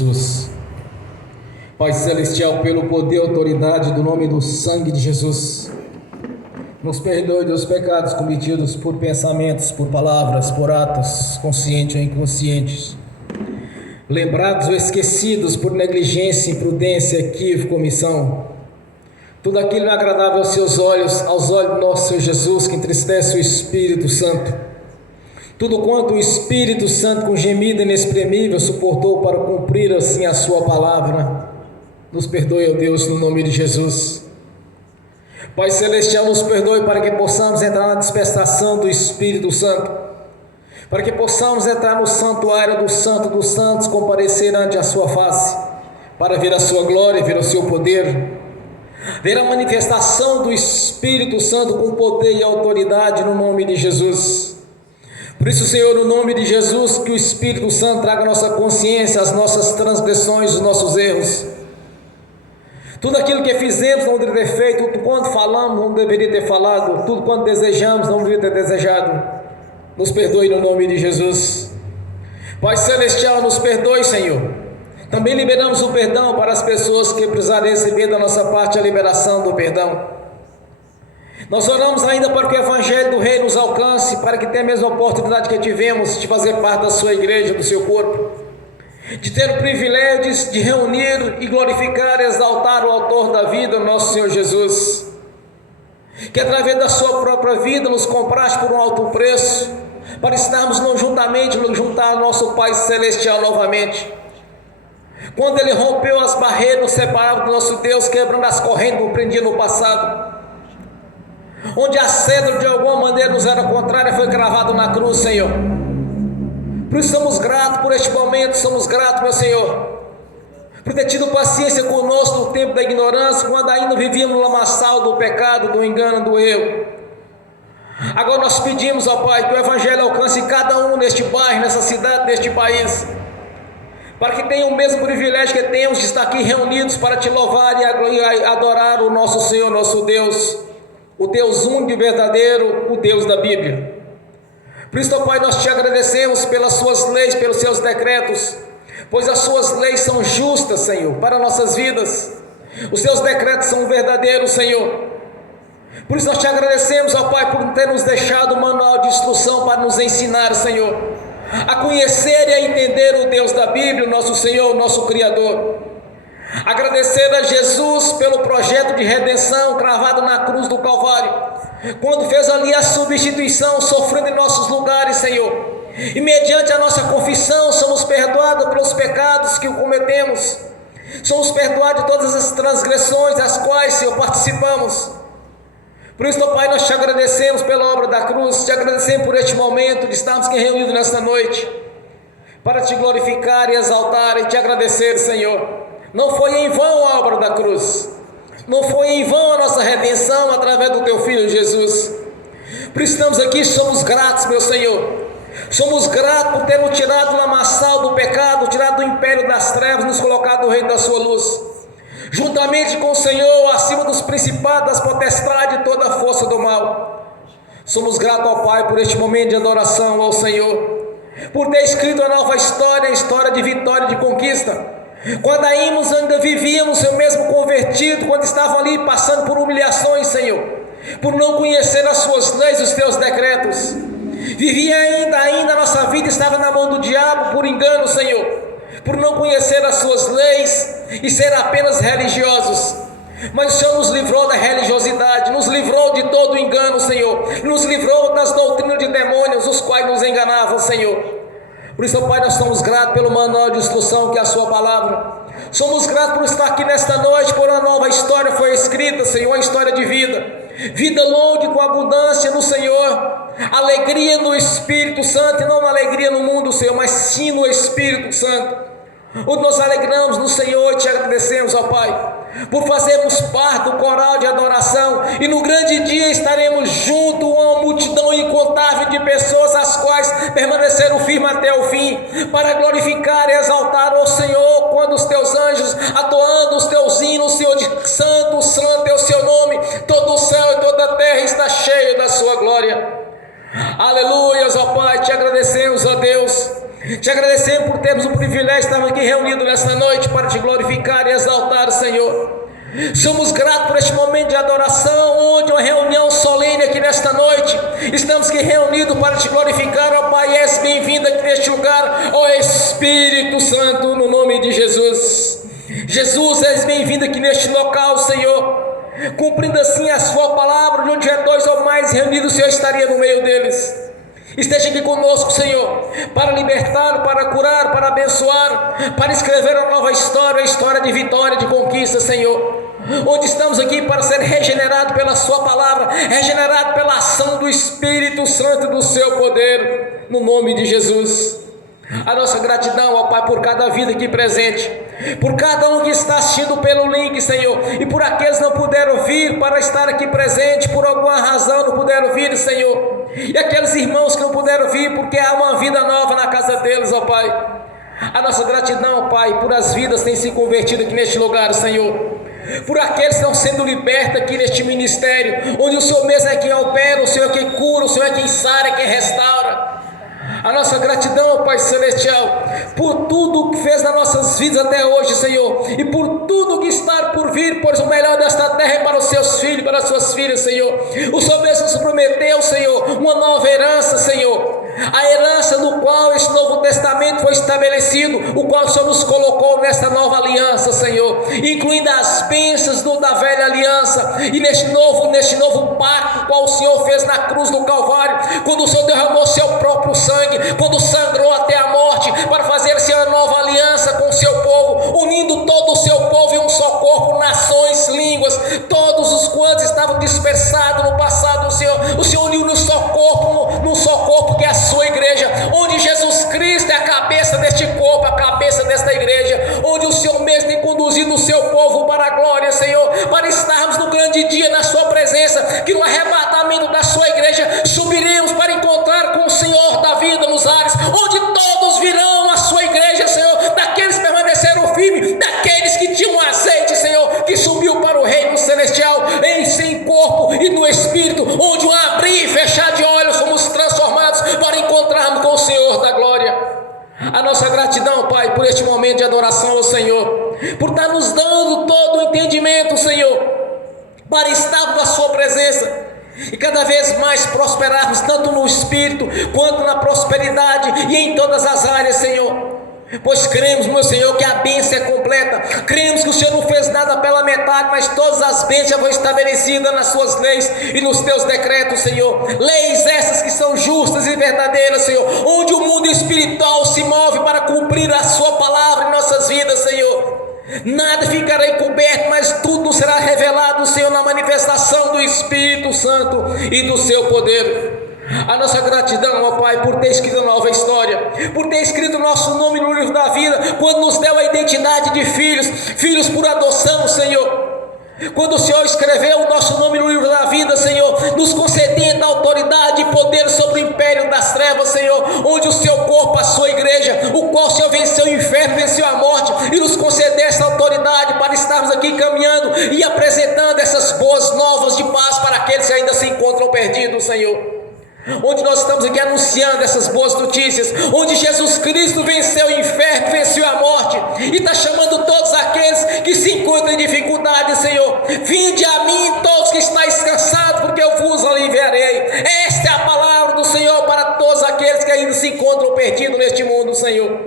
Jesus. Pai Celestial, pelo poder e autoridade do nome do sangue de Jesus, nos perdoe dos pecados cometidos por pensamentos, por palavras, por atos, conscientes ou inconscientes, lembrados ou esquecidos por negligência, imprudência, equívoco, omissão. Tudo aquilo não agradável aos seus olhos, aos olhos do nosso Senhor Jesus, que entristece o Espírito Santo. Tudo quanto o Espírito Santo, com gemido inexprimível, suportou para cumprir assim a sua palavra, nos perdoe, ó Deus, no nome de Jesus. Pai Celestial, nos perdoe para que possamos entrar na dispensação do Espírito Santo, para que possamos entrar no santuário do Santo dos Santos, comparecer ante a sua face, para ver a sua glória, ver o seu poder, ver a manifestação do Espírito Santo com poder e autoridade no nome de Jesus. Por isso, Senhor, no nome de Jesus, que o Espírito Santo traga à nossa consciência as nossas transgressões, os nossos erros. Tudo aquilo que fizemos não deveria ter feito, tudo quanto falamos não deveria ter falado, tudo quanto desejamos não deveria ter desejado. Nos perdoe no nome de Jesus. Pai Celestial, nos perdoe, Senhor. Também liberamos o perdão para as pessoas que precisarem receber da nossa parte a liberação do perdão. Nós oramos ainda para que o Evangelho do Rei nos alcance, para que tenha a mesma oportunidade que tivemos de fazer parte da sua igreja, do seu corpo, de ter o privilégio de reunir e glorificar e exaltar o autor da vida, o nosso Senhor Jesus, que através da sua própria vida nos compraste por um alto preço, para estarmos juntamente, nos juntar ao nosso Pai Celestial novamente. Quando Ele rompeu as barreiras, nos separava do nosso Deus, quebrando as correntes que nos prendiam no passado, onde a cedro de alguma maneira nos era contrária, foi cravado na cruz, Senhor. Por isso somos gratos por este momento, somos gratos, meu Senhor, por ter tido paciência conosco no tempo da ignorância, quando ainda vivíamos no lamaçal do pecado, do engano, do erro. Agora nós pedimos, ó Pai, que o Evangelho alcance cada um neste bairro, nessa cidade, neste país, para que tenham o mesmo privilégio que temos de estar aqui reunidos para te louvar e adorar o nosso Senhor, nosso Deus, o Deus único e verdadeiro, o Deus da Bíblia. Por isso, ó Pai, nós te agradecemos pelas suas leis, pelos seus decretos, pois as suas leis são justas, Senhor, para nossas vidas. Os seus decretos são verdadeiros, Senhor. Por isso nós te agradecemos, ó Pai, por ter nos deixado um manual de instrução para nos ensinar, Senhor, a conhecer e a entender o Deus da Bíblia, o nosso Senhor, o nosso Criador. Agradecer a Jesus pelo projeto de redenção cravado na cruz do Calvário, quando fez ali a substituição, sofrendo em nossos lugares, Senhor, e mediante a nossa confissão somos perdoados pelos pecados que cometemos, somos perdoados de todas as transgressões das quais, Senhor, participamos. Por isso, ó Pai, nós te agradecemos pela obra da cruz, te agradecemos por este momento de estarmos aqui reunidos nesta noite, para te glorificar e exaltar e te agradecer, Senhor. Não foi em vão a obra da cruz, não foi em vão a nossa redenção através do teu Filho Jesus. Por isso estamos aqui, somos gratos, meu Senhor. Somos gratos por ter nos tirado do lamaçal do pecado, tirado do império das trevas, nos colocado no reino da sua luz, juntamente com o Senhor, acima dos principados, das potestades e toda a força do mal. Somos gratos ao Pai por este momento de adoração ao Senhor, por ter escrito a nova história, a história de vitória e de conquista. Quando ainda vivíamos, eu mesmo convertido, quando estavam ali passando por humilhações, Senhor, por não conhecer as suas leis, os teus decretos, vivia ainda a nossa vida estava na mão do diabo por engano, Senhor, por não conhecer as suas leis e ser apenas religiosos. Mas o Senhor nos livrou da religiosidade, nos livrou de todo o engano, Senhor, nos livrou das doutrinas de demônios, os quais nos enganavam, Senhor. Por isso, Pai, nós somos gratos pelo manual de instrução que é a sua palavra. Somos gratos por estar aqui nesta noite, por uma nova história foi escrita, Senhor, uma história de vida. Vida longa com abundância no Senhor, alegria no Espírito Santo, e não uma alegria no mundo, Senhor, mas sim no Espírito Santo. Onde nós alegramos no Senhor e te agradecemos, ó Pai, por fazermos parte do coral de adoração, e no grande dia estaremos junto a uma multidão incontável de pessoas, as quais permaneceram firmes até o fim, para glorificar e exaltar o Senhor, quando os teus anjos, atuando os teus hinos, Senhor, de santo, santo é o seu nome, todo o céu e toda a terra está cheio da sua glória. Aleluias, ó Pai, te agradecemos, ó Deus, Te agradecemos por termos o privilégio de estarmos aqui reunidos nesta noite para te glorificar e exaltar, Senhor. Somos gratos por este momento de adoração, onde uma reunião solene aqui nesta noite. Estamos aqui reunidos para te glorificar, ó Pai. És bem-vindo aqui neste lugar, ó Espírito Santo, no nome de Jesus. Jesus, és bem-vindo aqui neste local, Senhor. Cumprindo assim a sua palavra, de onde é dois ou mais reunidos, o Senhor estaria no meio deles. Esteja aqui conosco, Senhor, para libertar, para curar, para abençoar, para escrever uma nova história, a história de vitória, de conquista, Senhor. Onde estamos aqui para ser regenerado pela sua palavra, regenerado pela ação do Espírito Santo e do seu poder, no nome de Jesus. A nossa gratidão, ó Pai, por cada vida aqui presente, por cada um que está assistindo pelo link, Senhor, e por aqueles que não puderam vir para estar aqui presente, por alguma razão não puderam vir, Senhor, e aqueles irmãos que não puderam vir porque há uma vida nova na casa deles, ó Pai. A nossa gratidão, ó Pai, por as vidas que têm se convertido aqui neste lugar, Senhor, por aqueles que estão sendo libertos aqui neste ministério, onde o Senhor mesmo é quem opera, o Senhor é quem cura, o Senhor é quem sara, é quem restaura. A nossa gratidão, Pai Celestial, por tudo que fez nas nossas vidas até hoje, Senhor, e por tudo que está por vir, pois o melhor desta terra é para os seus filhos, para as suas filhas, Senhor. O Senhor mesmo nos prometeu, Senhor, uma nova herança, Senhor, a herança no qual este Novo Testamento foi estabelecido, o qual o Senhor nos colocou nesta nova aliança, Senhor, incluindo as bênçãos da velha aliança, e neste novo pacto, qual o Senhor fez na cruz do Calvário, quando o Senhor derramou seu próprio sangue, quando sangrou até a morte, para fazer-se uma nova aliança com o seu povo, unindo todo o seu povo em um só corpo, nações, línguas, todos os quantos estavam dispersados no passado, o Senhor uniu num só corpo que é a sua igreja, onde Jesus Cristo é a cabeça deste corpo, a cabeça desta igreja, onde o Senhor mesmo tem conduzido o seu povo para a glória, Senhor, para estarmos no grande dia na sua presença, que no arrebatamento da sua igreja subiremos para encontrar com o Senhor da vida nos ares, onde todos virão à sua igreja, Senhor, daqueles que permaneceram firmes, daqueles que tinham azeite, Senhor, que subiu para o reino celestial, em corpo e no espírito, onde um abrir e fechar de olhos somos transformados para encontrarmos com o Senhor da glória. A nossa gratidão, Pai, por este momento de adoração ao Senhor, por estar nos dando todo o entendimento, Senhor, para estarmos na sua presença e cada vez mais prosperarmos, tanto no espírito quanto na prosperidade e em todas as áreas, Senhor. Pois cremos, meu Senhor, que a bênção é completa. Cremos que o Senhor não fez nada pela metade, mas todas as bênçãos foram estabelecidas nas suas leis e nos teus decretos, Senhor. Leis essas que são justas e verdadeiras, Senhor, onde o mundo espiritual se move para cumprir a sua palavra em nossas vidas, Senhor. Nada ficará encoberto, mas tudo será revelado, Senhor, na manifestação do Espírito Santo e do seu poder. A nossa gratidão, ó Pai, por ter escrito a nova história, por ter escrito o nosso nome no livro da vida, quando nos deu a identidade de filhos por adoção, Senhor. Quando o Senhor escreveu o nosso nome no livro da vida, Senhor, nos concedendo autoridade e poder sobre o império das trevas, Senhor, onde o seu corpo, a sua igreja, o qual o Senhor venceu o inferno, venceu a morte, e nos conceder essa autoridade para estarmos aqui caminhando e apresentando essas boas novas de paz para aqueles que ainda se encontram perdidos, Senhor. Onde nós estamos aqui anunciando essas boas notícias, onde Jesus Cristo venceu o inferno, venceu a morte, e está chamando todos aqueles que se encontram em dificuldade, Senhor. Vinde a mim todos que estáis cansados, porque eu vos aliviarei. Esta é a palavra do Senhor para todos aqueles que ainda se encontram perdidos neste mundo, Senhor.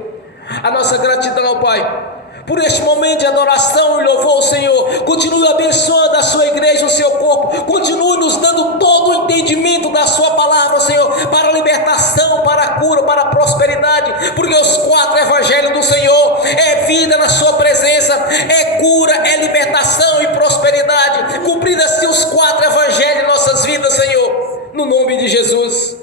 A nossa gratidão, Pai, por este momento de adoração e louvor, Senhor. Continue abençoando a sua igreja, o seu corpo. Continue nos dando todo o entendimento da sua palavra, Senhor, para a libertação, para a cura, para a prosperidade, porque os 4 evangelhos do Senhor é vida na sua presença, é cura, é libertação e prosperidade. Cumprindo assim os 4 evangelhos em nossas vidas, Senhor, no nome de Jesus.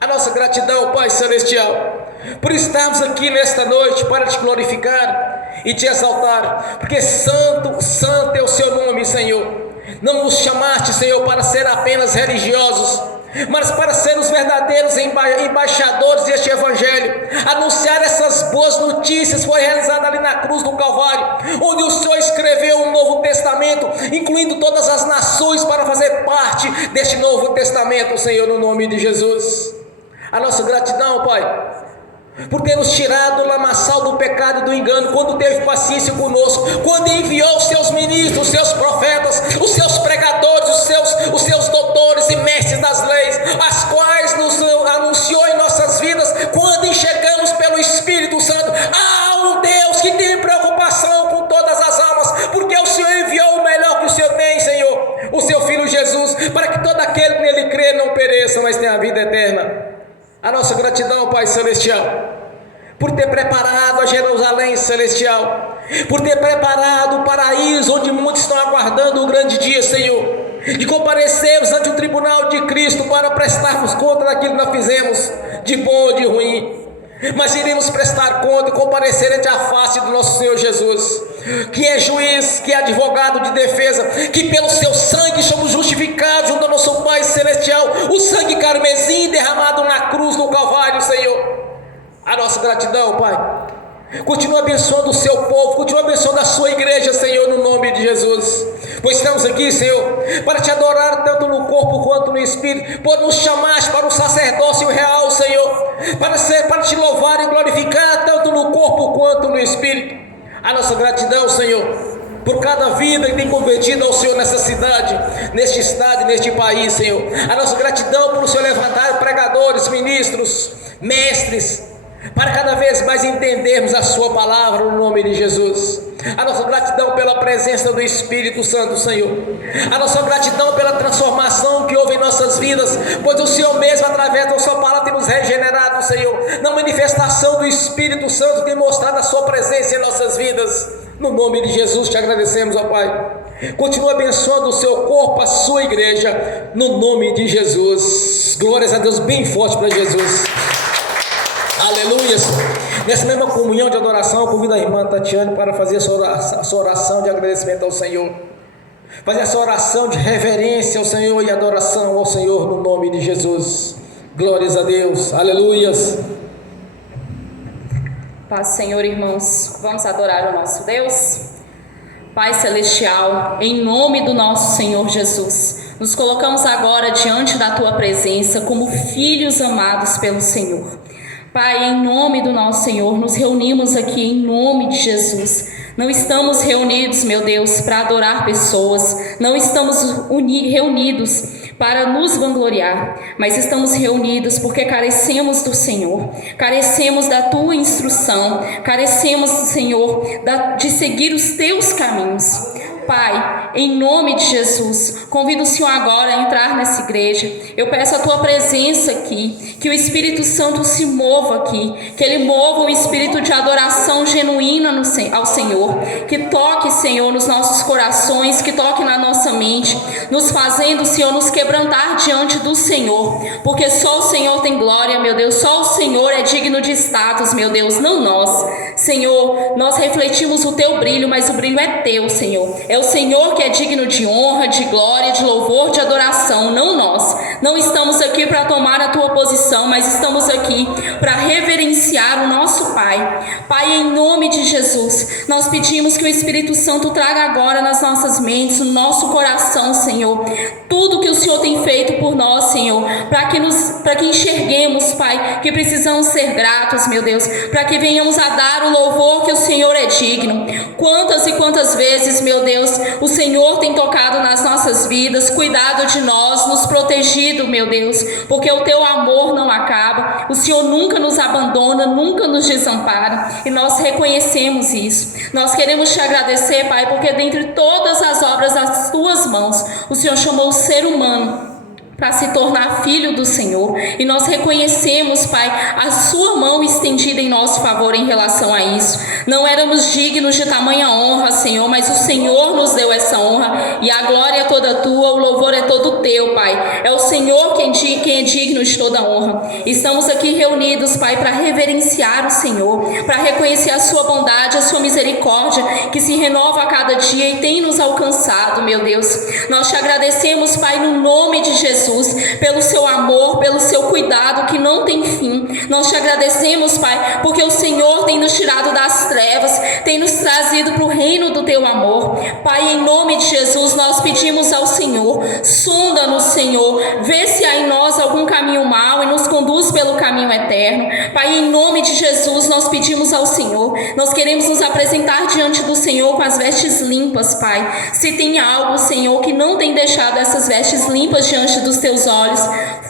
A nossa gratidão, Pai Celestial, por estarmos aqui nesta noite para te glorificar e te exaltar, porque santo, santo é o seu nome, Senhor. Não nos chamaste, Senhor, para ser apenas religiosos, mas para ser os verdadeiros embaixadores deste evangelho. Anunciar essas boas notícias foi realizado ali na cruz do Calvário, onde o Senhor escreveu um novo testamento, incluindo todas as nações para fazer parte deste novo testamento, Senhor, no nome de Jesus. A nossa gratidão, Pai, por ter nos tirado do lamaçal do pecado e do engano, quando teve paciência conosco, quando enviou os seus ministros, os seus profetas, os seus pregadores, os seus doutores e mestres das leis, as quais nos anunciou em nossas vidas, quando enxergamos pelo Espírito Santo. Há um Deus que tem preocupação com todas as almas, porque o Senhor enviou o melhor que o Senhor tem, Senhor, o seu Filho Jesus, para que todo aquele que nele crê não pereça, mas tenha a vida eterna. A nossa gratidão, Pai Celestial, por ter preparado a Jerusalém Celestial, por ter preparado o paraíso, onde muitos estão aguardando o grande dia, Senhor, de comparecermos ante o tribunal de Cristo para prestarmos conta daquilo que nós fizemos, de bom ou de ruim. Mas iremos prestar conta e comparecer ante a face do nosso Senhor Jesus, que é juiz, que é advogado de defesa, que pelo seu sangue somos justificados junto ao nosso Pai Celestial, o sangue carmesim derramado na cruz do Calvário, Senhor. A nossa gratidão, Pai. Continua abençoando o seu povo, continua abençoando a sua igreja, Senhor, no nome de Jesus. Pois estamos aqui, Senhor, para te adorar tanto no corpo quanto no espírito, por nos chamar para o sacerdócio real, Senhor, para te louvar e glorificar tanto no corpo quanto no espírito. A nossa gratidão, Senhor, por cada vida que tem convertido ao Senhor nessa cidade, neste estado e neste país, Senhor. A nossa gratidão por o Senhor levantar pregadores, ministros, mestres, para cada vez mais entendermos a sua palavra no nome de Jesus. A nossa gratidão pela presença do Espírito Santo, Senhor. A nossa gratidão pela transformação que houve em nossas vidas, pois o Senhor mesmo, através da sua palavra, tem nos regenerado, Senhor. Na manifestação do Espírito Santo, tem mostrado a sua presença em nossas vidas. No nome de Jesus te agradecemos, ó Pai. Continua abençoando o seu corpo, a sua igreja, no nome de Jesus. Glórias a Deus, bem forte para Jesus. Aleluia. Nessa mesma comunhão de adoração, eu convido a irmã Tatiane para fazer a sua oração de agradecimento ao Senhor. Fazer essa oração de reverência ao Senhor e adoração ao Senhor no nome de Jesus. Glórias a Deus. Aleluia. Paz, Senhor, irmãos. Vamos adorar o nosso Deus. Pai Celestial, em nome do nosso Senhor Jesus, nos colocamos agora diante da Tua presença como filhos amados pelo Senhor. Pai, em nome do nosso Senhor, nos reunimos aqui em nome de Jesus. Não estamos reunidos, meu Deus, para adorar pessoas. Não estamos reunidos para nos vangloriar, mas estamos reunidos porque carecemos do Senhor, carecemos da Tua instrução, carecemos, Senhor, de seguir os Teus caminhos. Pai, em nome de Jesus, convido o Senhor agora a entrar nessa igreja. Eu peço a Tua presença aqui, que o Espírito Santo se mova aqui, que Ele mova um espírito de adoração genuína ao Senhor, que toque, Senhor, nos nossos corações, que toque na nossa mente, nos fazendo, Senhor, nos quebrantar diante do Senhor, porque só o Senhor tem glória, meu Deus, só o Senhor é digno de status, meu Deus, não nós. Senhor, nós refletimos o Teu brilho, mas o brilho é Teu, Senhor. É o Senhor que é digno de honra, de glória, de louvor, de adoração, não nós. Não estamos aqui para tomar a Tua posição, mas estamos aqui para reverenciar o nosso Pai. Pai, em nome de Jesus, nós pedimos que o Espírito Santo traga agora nas nossas mentes, no nosso coração, Senhor, tudo que o Senhor tem feito por nós, Senhor, para que enxerguemos, Pai, que precisamos ser gratos, meu Deus, para que venhamos a dar o louvor que o Senhor é digno. Quantas e quantas vezes, meu Deus, o Senhor tem tocado nas nossas vidas, cuidado de nós, nos protegido, meu Deus, porque o Teu amor não acaba, o Senhor nunca nos abandona, nunca nos desampara, e nós reconhecemos isso. Nós queremos Te agradecer, Pai, porque dentre todas as obras das Tuas mãos, o Senhor chamou o ser humano para se tornar filho do Senhor, e nós reconhecemos, Pai, a Sua mão estendida em nosso favor em relação a isso. Não éramos dignos de tamanha honra, Senhor, mas o Senhor nos deu essa honra, e a glória é toda Tua, o louvor é todo Teu, Pai. É o Senhor quem é digno de toda honra. Estamos aqui reunidos, Pai, para reverenciar o Senhor, para reconhecer a Sua bondade, a Sua misericórdia, que se renova a cada dia e tem nos alcançado, meu Deus. Nós Te agradecemos, Pai, no nome de Jesus, Jesus, pelo seu amor, pelo seu cuidado que não tem fim. Nós te agradecemos, Pai, porque o Senhor tem nos tirado das trevas, tem nos trazido para o reino do teu amor. Pai, em nome de Jesus, nós pedimos ao Senhor, sonda-nos, Senhor, vê se há em nós algum caminho mau e nos conduz pelo caminho eterno. Pai, em nome de Jesus, nós pedimos ao Senhor, nós queremos nos apresentar diante do Senhor com as vestes limpas, Pai. Se tem algo, Senhor, que não tem deixado essas vestes limpas diante dos teus olhos,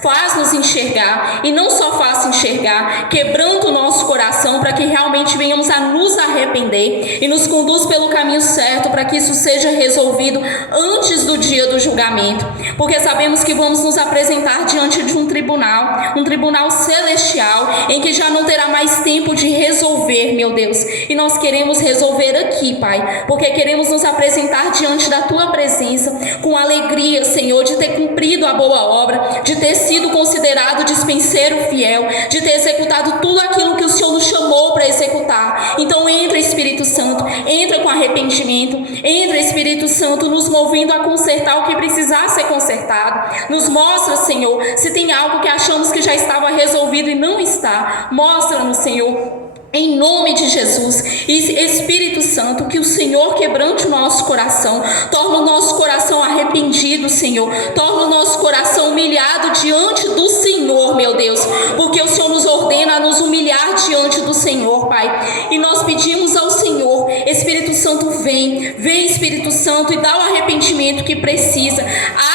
faz-nos enxergar, e não só faz enxergar, quebrando o nosso coração para que realmente venhamos a nos arrepender e nos conduz pelo caminho certo, para que isso seja resolvido antes do dia do julgamento, porque sabemos que vamos nos apresentar diante de um tribunal celestial, em que já não terá mais tempo de resolver, meu Deus, e nós queremos resolver aqui, Pai, porque queremos nos apresentar diante da tua presença com alegria, Senhor, de ter cumprido a boa obra, de ter sido considerado dispenseiro fiel, de ter executado tudo aquilo que o Senhor nos chamou para executar. Então entra, Espírito Santo, entra com arrependimento, entra, Espírito Santo, nos movendo a consertar o que precisar ser consertado. Nos mostra, Senhor, se tem algo que achamos que já estava resolvido e não está. Mostra-nos, Senhor, em nome de Jesus. E Espírito Santo, que o Senhor quebrante o nosso coração, torna o nosso coração arrependido, Senhor, torna o nosso coração humilhado diante do Senhor, meu Deus, porque o Senhor nos ordena a nos humilhar diante do Senhor, Pai. E nós pedimos ao Senhor, Espírito Santo, vem Espírito Santo, e dá o arrependimento que precisa.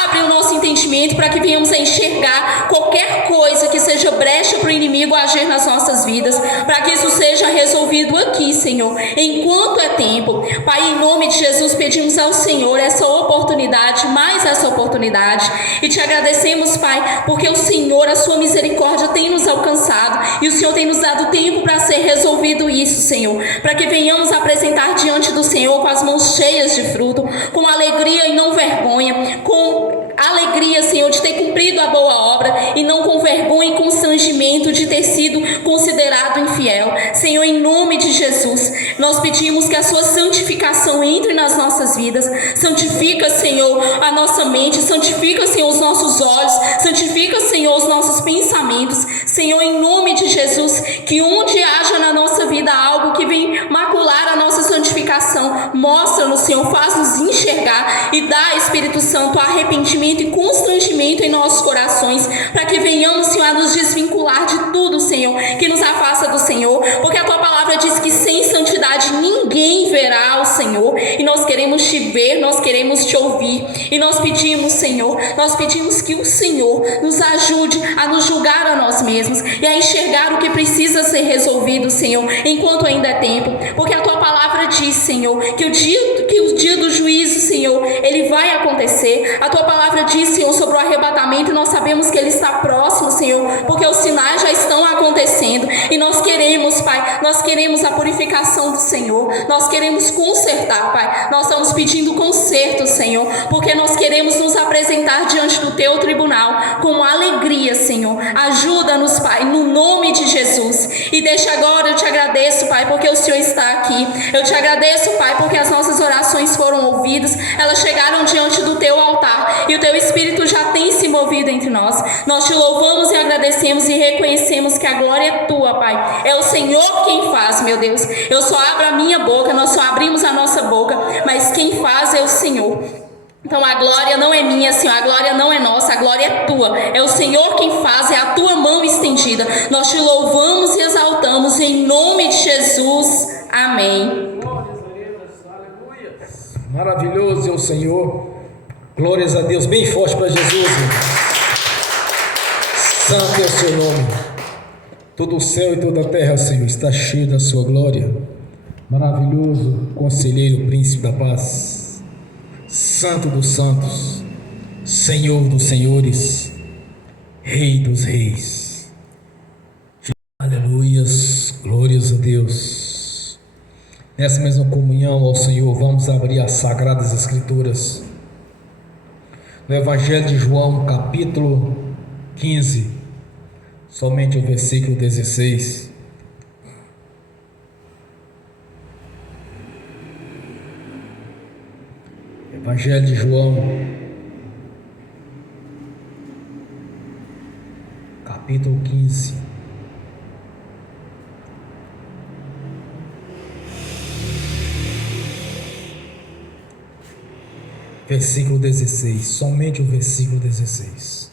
Abre o nosso entendimento para que venhamos a enxergar qualquer coisa que seja brecha para o inimigo agir nas nossas vidas, para que isso seja resolvido aqui, Senhor, enquanto é tempo. Pai, em nome de Jesus, pedimos ao Senhor essa oportunidade, mais essa oportunidade, e te agradecemos, Pai, porque o Senhor, a sua misericórdia tem nos alcançado, e o Senhor tem nos dado tempo para ser resolvido isso, Senhor, para que venhamos apresentar diante do Senhor com as mãos cheias de fruto, com alegria e não vergonha, com alegria, Senhor, de ter cumprido a boa obra, e não com vergonha e constrangimento de ter sido considerado infiel. Senhor, em nome de Jesus, nós pedimos que a sua santificação entre nas nossas vidas. Santifica, Senhor, a nossa mente, santifica, Senhor, os nossos olhos, santifica, Senhor, os nossos pensamentos. Senhor, em nome de Jesus, que onde haja na nossa vida algo que vem macular a nossa santificação, mostra-nos, Senhor, faz-nos enxergar, e dá, Espírito Santo, arrependimento e constrangimento em nossos corações, para que venhamos, Senhor, a nos desvincular de tudo, Senhor, que nos afasta do Senhor, porque a tua palavra diz que sem santidade ninguém verá o Senhor, e nós queremos te ver, nós queremos te ouvir, e nós pedimos, Senhor, nós pedimos que o Senhor nos ajude a nos julgar a nós mesmos, e a enxergar o que precisa ser resolvido, Senhor, enquanto ainda é tempo, porque a tua palavra diz, Senhor, que o dia do juízo, Senhor, ele vai acontecer. A tua palavra diz, Senhor, sobre o arrebatamento, e nós sabemos que ele está próximo, Senhor, porque os sinais já estão acontecendo, e nós queremos, Pai, nós queremos a purificação do Senhor, nós queremos consertar, Pai, nós estamos pedindo conserto, Senhor, porque nós queremos nos apresentar diante do teu tribunal com alegria, Senhor. Ajuda-nos, Pai, no nome de Jesus. E deixa agora, eu te agradeço, Pai, porque o Senhor está aqui. Eu te agradeço, Pai, porque as nossas orações foram ouvidas, elas chegaram diante do teu altar, e o teu Espírito já tem se movido entre nós. Nós te louvamos e agradecemos e reconhecemos que a glória é tua, Pai. É o Senhor quem faz, meu Deus. Eu só abro a minha boca, nós só abrimos a nossa boca, mas quem faz é o Senhor. Então a glória não é minha, Senhor, a glória não é nossa, a glória é tua. É o Senhor quem faz, é a tua mão estendida. Nós te louvamos e exaltamos em nome de Jesus. Amém. Maravilhoso é o Senhor. Glórias a Deus, bem forte para Jesus, irmão. Santo é o seu nome. Todo o céu e toda a terra, Senhor, está cheio da sua glória. Maravilhoso conselheiro, príncipe da paz, Santo dos santos, Senhor dos senhores, Rei dos reis. Aleluias, glórias a Deus. Nessa mesma comunhão ao Senhor, vamos abrir as Sagradas Escrituras no Evangelho de João, capítulo 15, somente o versículo 16. Evangelho de João, capítulo 15. Versículo 16, somente o versículo 16.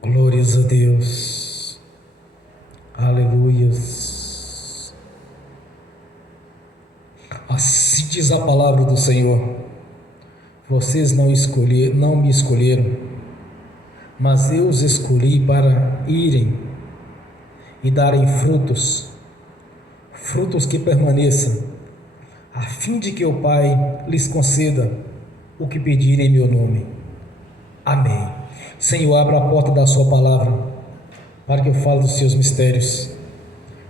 Glórias a Deus, aleluias. Assim diz a palavra do Senhor: vocês não me escolheram, mas eu os escolhi para irem e darem frutos que permaneçam, a fim de que o Pai lhes conceda o que pedirem em meu nome. Amém. Senhor, abra a porta da sua palavra, para que eu fale dos seus mistérios,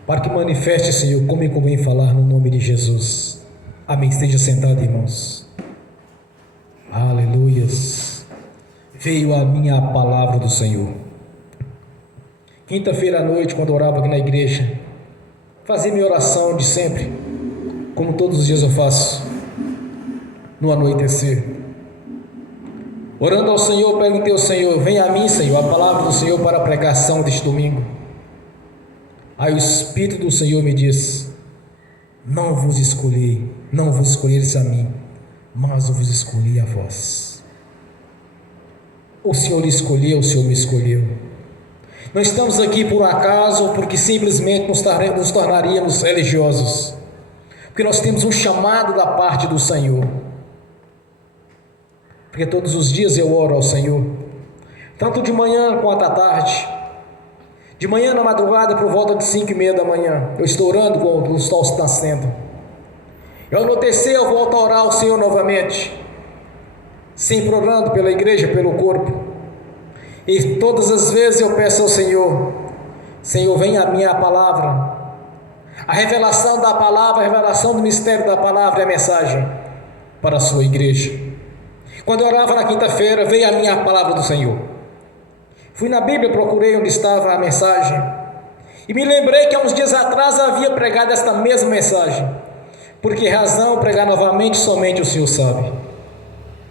para que manifeste, Senhor, como me convém falar no nome de Jesus. Amém. Esteja sentado, irmãos. Aleluias. Veio a minha palavra do Senhor. Quinta-feira à noite, quando eu orava aqui na igreja, fazia minha oração de sempre, como todos os dias eu faço, no anoitecer. Orando ao Senhor, perguntei ao Senhor: venha a mim, Senhor, a palavra do Senhor para a pregação deste domingo. Aí o Espírito do Senhor me diz: não vos escolhi a mim, mas eu vos escolhi a vós. O Senhor lhe escolheu, o Senhor me escolheu. Não estamos aqui por acaso ou porque simplesmente nos tornaríamos religiosos, porque nós temos um chamado da parte do Senhor. Porque todos os dias eu oro ao Senhor, tanto de manhã quanto à tarde. De manhã na madrugada, por volta de 5:30 da manhã, eu estou orando quando o sol está nascendo. Eu anoitecer, eu volto a orar ao Senhor novamente, sempre orando pela igreja, pelo corpo. E todas as vezes eu peço ao Senhor: Senhor, venha a mim a palavra, a revelação da palavra, a revelação do mistério da palavra e a mensagem para a sua igreja. Quando eu orava na quinta-feira, veio a mim a palavra do Senhor. Fui na Bíblia, procurei onde estava a mensagem e me lembrei que há uns dias atrás eu havia pregado esta mesma mensagem. Por que razão pregar novamente, somente o Senhor sabe.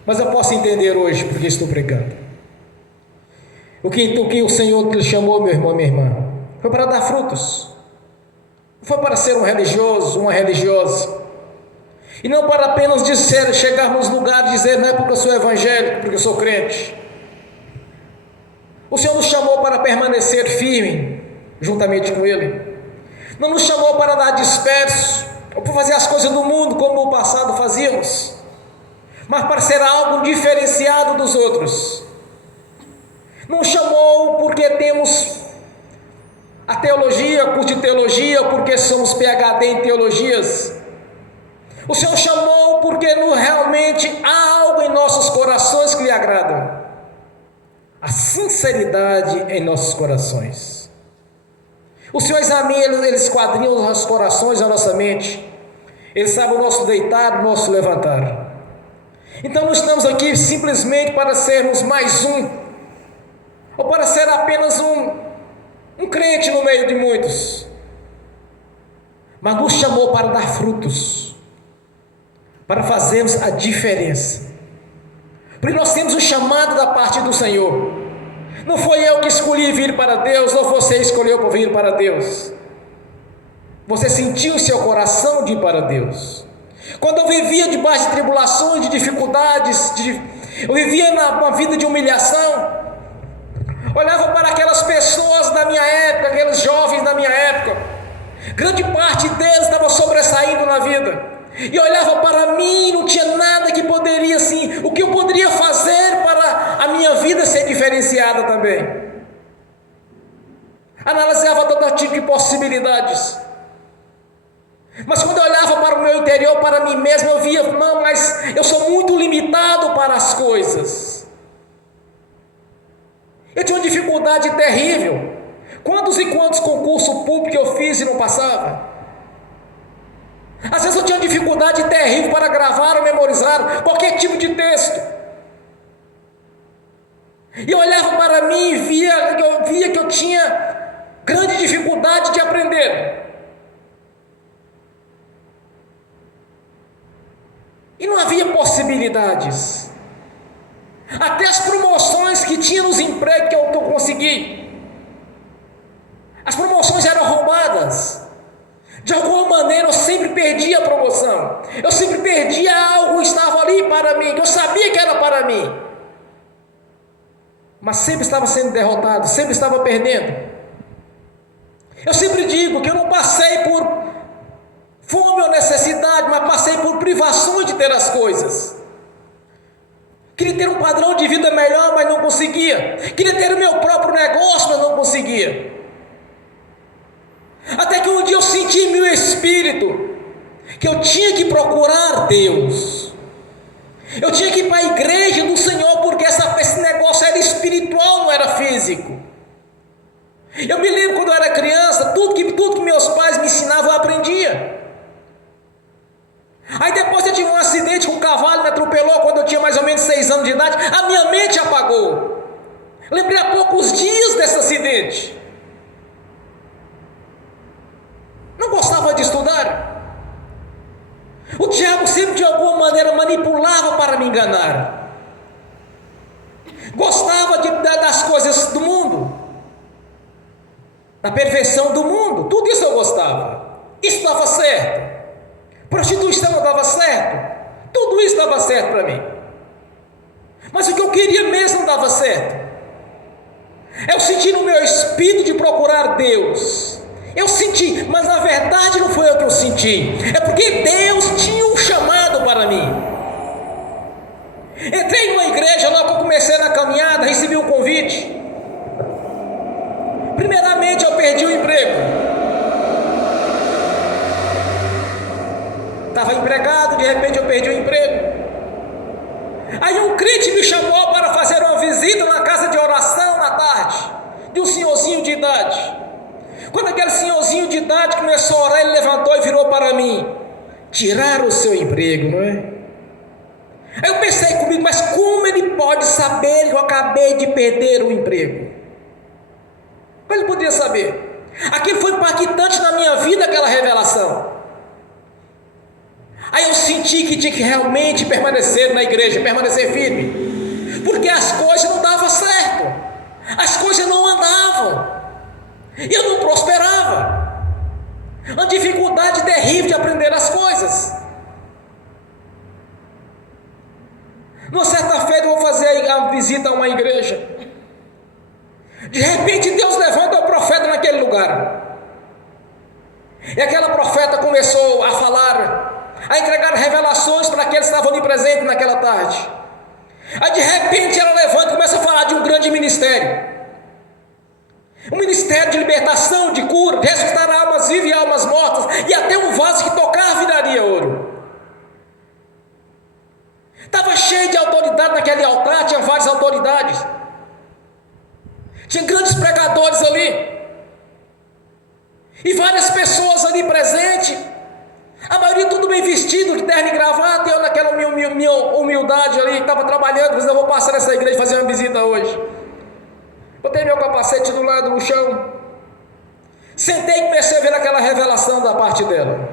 Mas eu posso entender hoje porque estou pregando. O que o Senhor lhe chamou, meu irmão, minha irmã, foi para dar frutos. Não foi para ser um religioso, uma religiosa. E não para apenas dizer, chegar nos lugares e dizer: não é porque eu sou evangélico, porque eu sou crente. O Senhor nos chamou para permanecer firme juntamente com Ele. Não nos chamou para dar disperso, ou para fazer as coisas do mundo como no passado fazíamos, mas para ser algo diferenciado dos outros. Não chamou porque temos a teologia, curso de teologia, porque somos PhD em teologias. O Senhor chamou porque realmente há algo em nossos corações que lhe agrada. A sinceridade em nossos corações. O Senhor examina, Ele esquadrinha os nossos corações, a nossa mente. Ele sabe o nosso deitar, o nosso levantar. Então não estamos aqui simplesmente para sermos mais um, ou para ser apenas um crente no meio de muitos, mas nos chamou para dar frutos, para fazermos a diferença. Porque nós temos um chamado da parte do Senhor. Não foi eu que escolhi vir para Deus, ou você escolheu para vir para Deus. Você sentiu em seu coração de ir para Deus. Quando eu vivia debaixo de tribulações, de dificuldades, eu vivia uma vida de humilhação, olhava para aquelas pessoas da minha época, aqueles jovens da minha época, grande parte deles estava sobressaindo na vida, e olhava para mim, não tinha nada que poderia, assim, o que eu poderia fazer para a minha vida ser diferenciada também. Analisava todo tipo de possibilidades, mas quando eu olhava para o meu interior, para mim mesmo, eu via: não, mas eu sou muito limitado para as coisas. Eu tinha uma dificuldade terrível. Quantos e quantos concursos públicos eu fiz e não passava? Às vezes eu tinha uma dificuldade terrível para gravar ou memorizar qualquer tipo de texto. E eu olhava para mim e eu via que eu tinha grande dificuldade de aprender. E não havia possibilidades. Até as promoções que tinha nos empregos que eu consegui, as promoções eram roubadas. De alguma maneira eu sempre perdia a promoção. Eu sempre perdia algo que estava ali para mim, que eu sabia que era para mim. Mas sempre estava sendo derrotado, sempre estava perdendo. Eu sempre digo que eu não passei por fome ou necessidade, mas passei por privações de ter as coisas. Queria ter um padrão de vida melhor, mas não conseguia. Queria ter o meu próprio negócio, mas não conseguia. Até que um dia eu senti em meu espírito que eu tinha que procurar Deus. Eu tinha que ir para a igreja do Senhor, porque esse negócio era espiritual, não era físico. Eu me lembro quando eu era criança, tudo que meus pais me ensinavam eu aprendia. Aí depois eu tive um acidente com um cavalo, me atropelou quando eu tinha mais ou menos 6 anos de idade. A minha mente apagou. Lembrei há poucos dias desse acidente. Não gostava de estudar. O diabo sempre de alguma maneira manipulava para me enganar. Gostava das coisas do mundo, da perfeição do mundo. Tudo isso eu gostava. Isso dava certo. Prostituição não dava certo. Tudo isso dava certo para mim. Mas o que eu queria mesmo não dava certo. Eu senti no meu espírito de procurar Deus. Eu senti, mas na verdade não foi eu que eu senti. É porque Deus tinha um chamado para mim. Entrei numa igreja, logo que eu comecei na caminhada, recebi um convite. Primeiramente eu perdi o emprego. Estava empregado, de repente eu perdi o emprego. Aí um crente me chamou para fazer uma visita na casa de oração na tarde, de um senhorzinho de idade. Quando aquele senhorzinho de idade começou a orar, ele levantou e virou para mim: tirar o seu emprego, não é? Aí eu pensei comigo, mas como ele pode saber que eu acabei de perder o emprego? Como ele poderia saber? Aquilo foi impactante na minha vida, aquela revelação. Aí eu senti que tinha que realmente permanecer na igreja, permanecer firme, porque as coisas não davam certo, as coisas não andavam, e eu não prosperava. Uma dificuldade terrível de aprender as coisas. Numa certa feita eu vou fazer a visita a uma igreja. De repente Deus levanta o profeta naquele lugar. E aquela profeta começou a falar, a entregar revelações para aqueles que estavam ali presentes naquela tarde. Aí de repente ela levanta e começa a falar de um grande ministério. Um ministério de libertação, de cura, de ressuscitar almas vivas e almas mortas, e até um vaso que tocar viraria ouro. Estava cheio de autoridade naquele altar, tinha várias autoridades. Tinha grandes pregadores ali. E várias pessoas ali presentes. A maioria tudo bem vestido, de terno e gravata, e eu naquela minha humildade ali, estava trabalhando, mas eu vou passar nessa igreja e fazer uma visita hoje. Botei meu capacete do lado no chão. Sentei e comecei a ver aquela revelação da parte dela.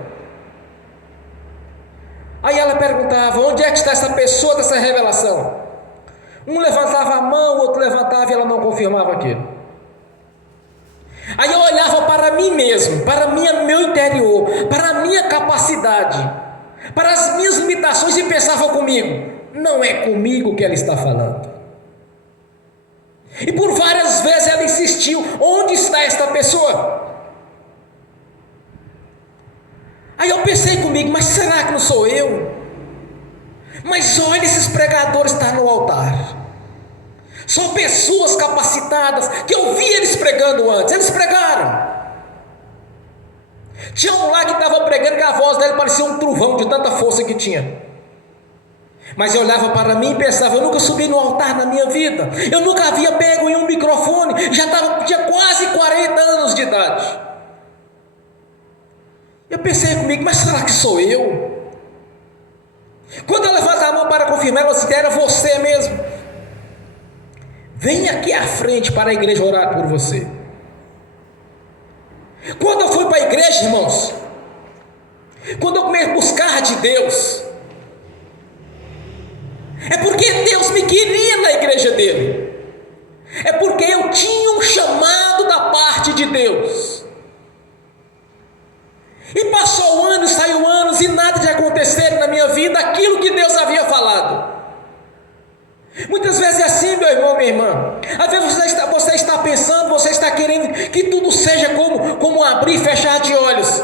Aí ela perguntava: onde é que está essa pessoa dessa revelação? Um levantava a mão, o outro levantava e ela não confirmava aquilo. Aí eu olhava para mim mesmo, para meu interior, para a minha capacidade, para as minhas limitações e pensava comigo: não é comigo que ela está falando. E por várias vezes ela insistiu: onde está esta pessoa? Aí eu pensei comigo: mas será que não sou eu? Mas olha, esses pregadores estão no altar. São pessoas capacitadas, que eu vi eles pregando antes, eles pregaram. Tinha um lá que estava pregando, que a voz dele parecia um trovão, de tanta força que tinha. Mas eu olhava para mim e pensava: eu nunca subi no altar na minha vida, eu nunca havia pego em um microfone, tinha quase 40 anos de idade. Eu pensei comigo: mas será que sou eu? Quando eu levantei a mão para confirmar, ela disse: era você mesmo. Vem aqui à frente para a igreja orar por você. Quando eu fui para a igreja, irmãos, quando eu comecei a buscar de Deus, é porque Deus me queria na igreja dele, é porque eu tinha um chamado da parte de Deus. E passou anos, saiu anos, e nada de acontecer na minha vida aquilo que Deus havia falado. Muitas vezes é assim, meu irmão, minha irmã. Às vezes você está pensando, você está querendo que tudo seja como abrir e fechar de olhos.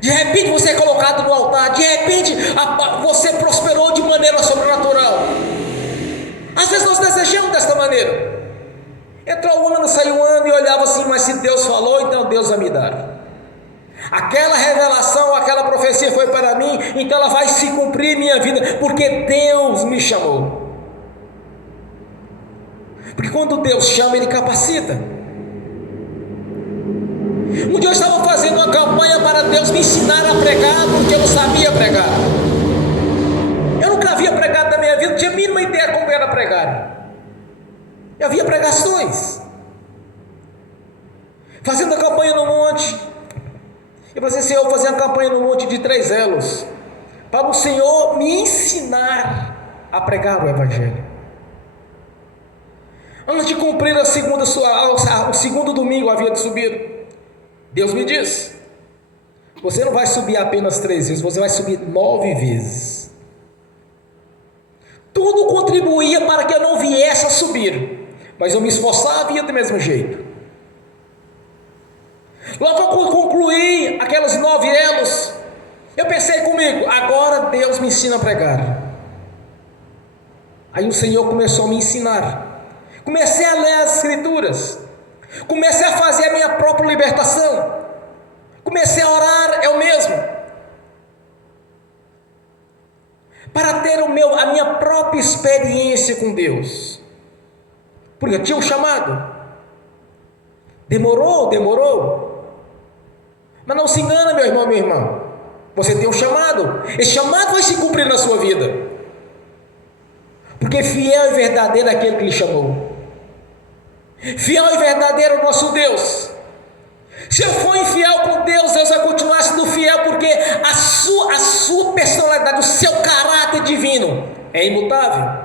De repente você é colocado no altar, de repente você prosperou de maneira sobrenatural. Às vezes nós desejamos desta maneira. Entrou um ano, saiu um ano, e olhava assim: mas se Deus falou, então Deus vai me dar. Aquela revelação, aquela profecia foi para mim, então ela vai se cumprir em minha vida, porque Deus me chamou. Porque quando Deus chama, Ele capacita. Um dia eu estava fazendo uma campanha para Deus me ensinar a pregar, porque eu não sabia pregar. Eu nunca havia pregado na minha vida, não tinha a mínima ideia como era pregar. Eu havia pregações, fazendo a campanha no monte. Eu falei assim: Senhor, eu vou fazer uma campanha no monte de 3 elos, para o Senhor me ensinar a pregar o Evangelho. Antes de cumprir o segundo domingo havia de subir, Deus me disse: você não vai subir apenas 3 vezes, você vai subir 9 vezes. Tudo contribuía para que eu não viesse a subir, mas eu me esforçava e ia do mesmo jeito. Logo que eu concluí aquelas 9 elos, eu pensei comigo: agora Deus me ensina a pregar. Aí o Senhor começou a me ensinar. Comecei a ler as Escrituras, comecei a fazer a minha própria libertação, comecei a orar eu mesmo, para ter a minha própria experiência com Deus, porque eu tinha um chamado. Demorou, mas não se engana, meu irmão, minha irmã, você tem um chamado, esse chamado vai se cumprir na sua vida, porque fiel e verdadeiro é aquele que lhe chamou. Fiel e verdadeiro é o nosso Deus. Se eu for infiel com Deus, Deus vai continuar sendo fiel, porque a sua personalidade, o seu caráter divino é imutável.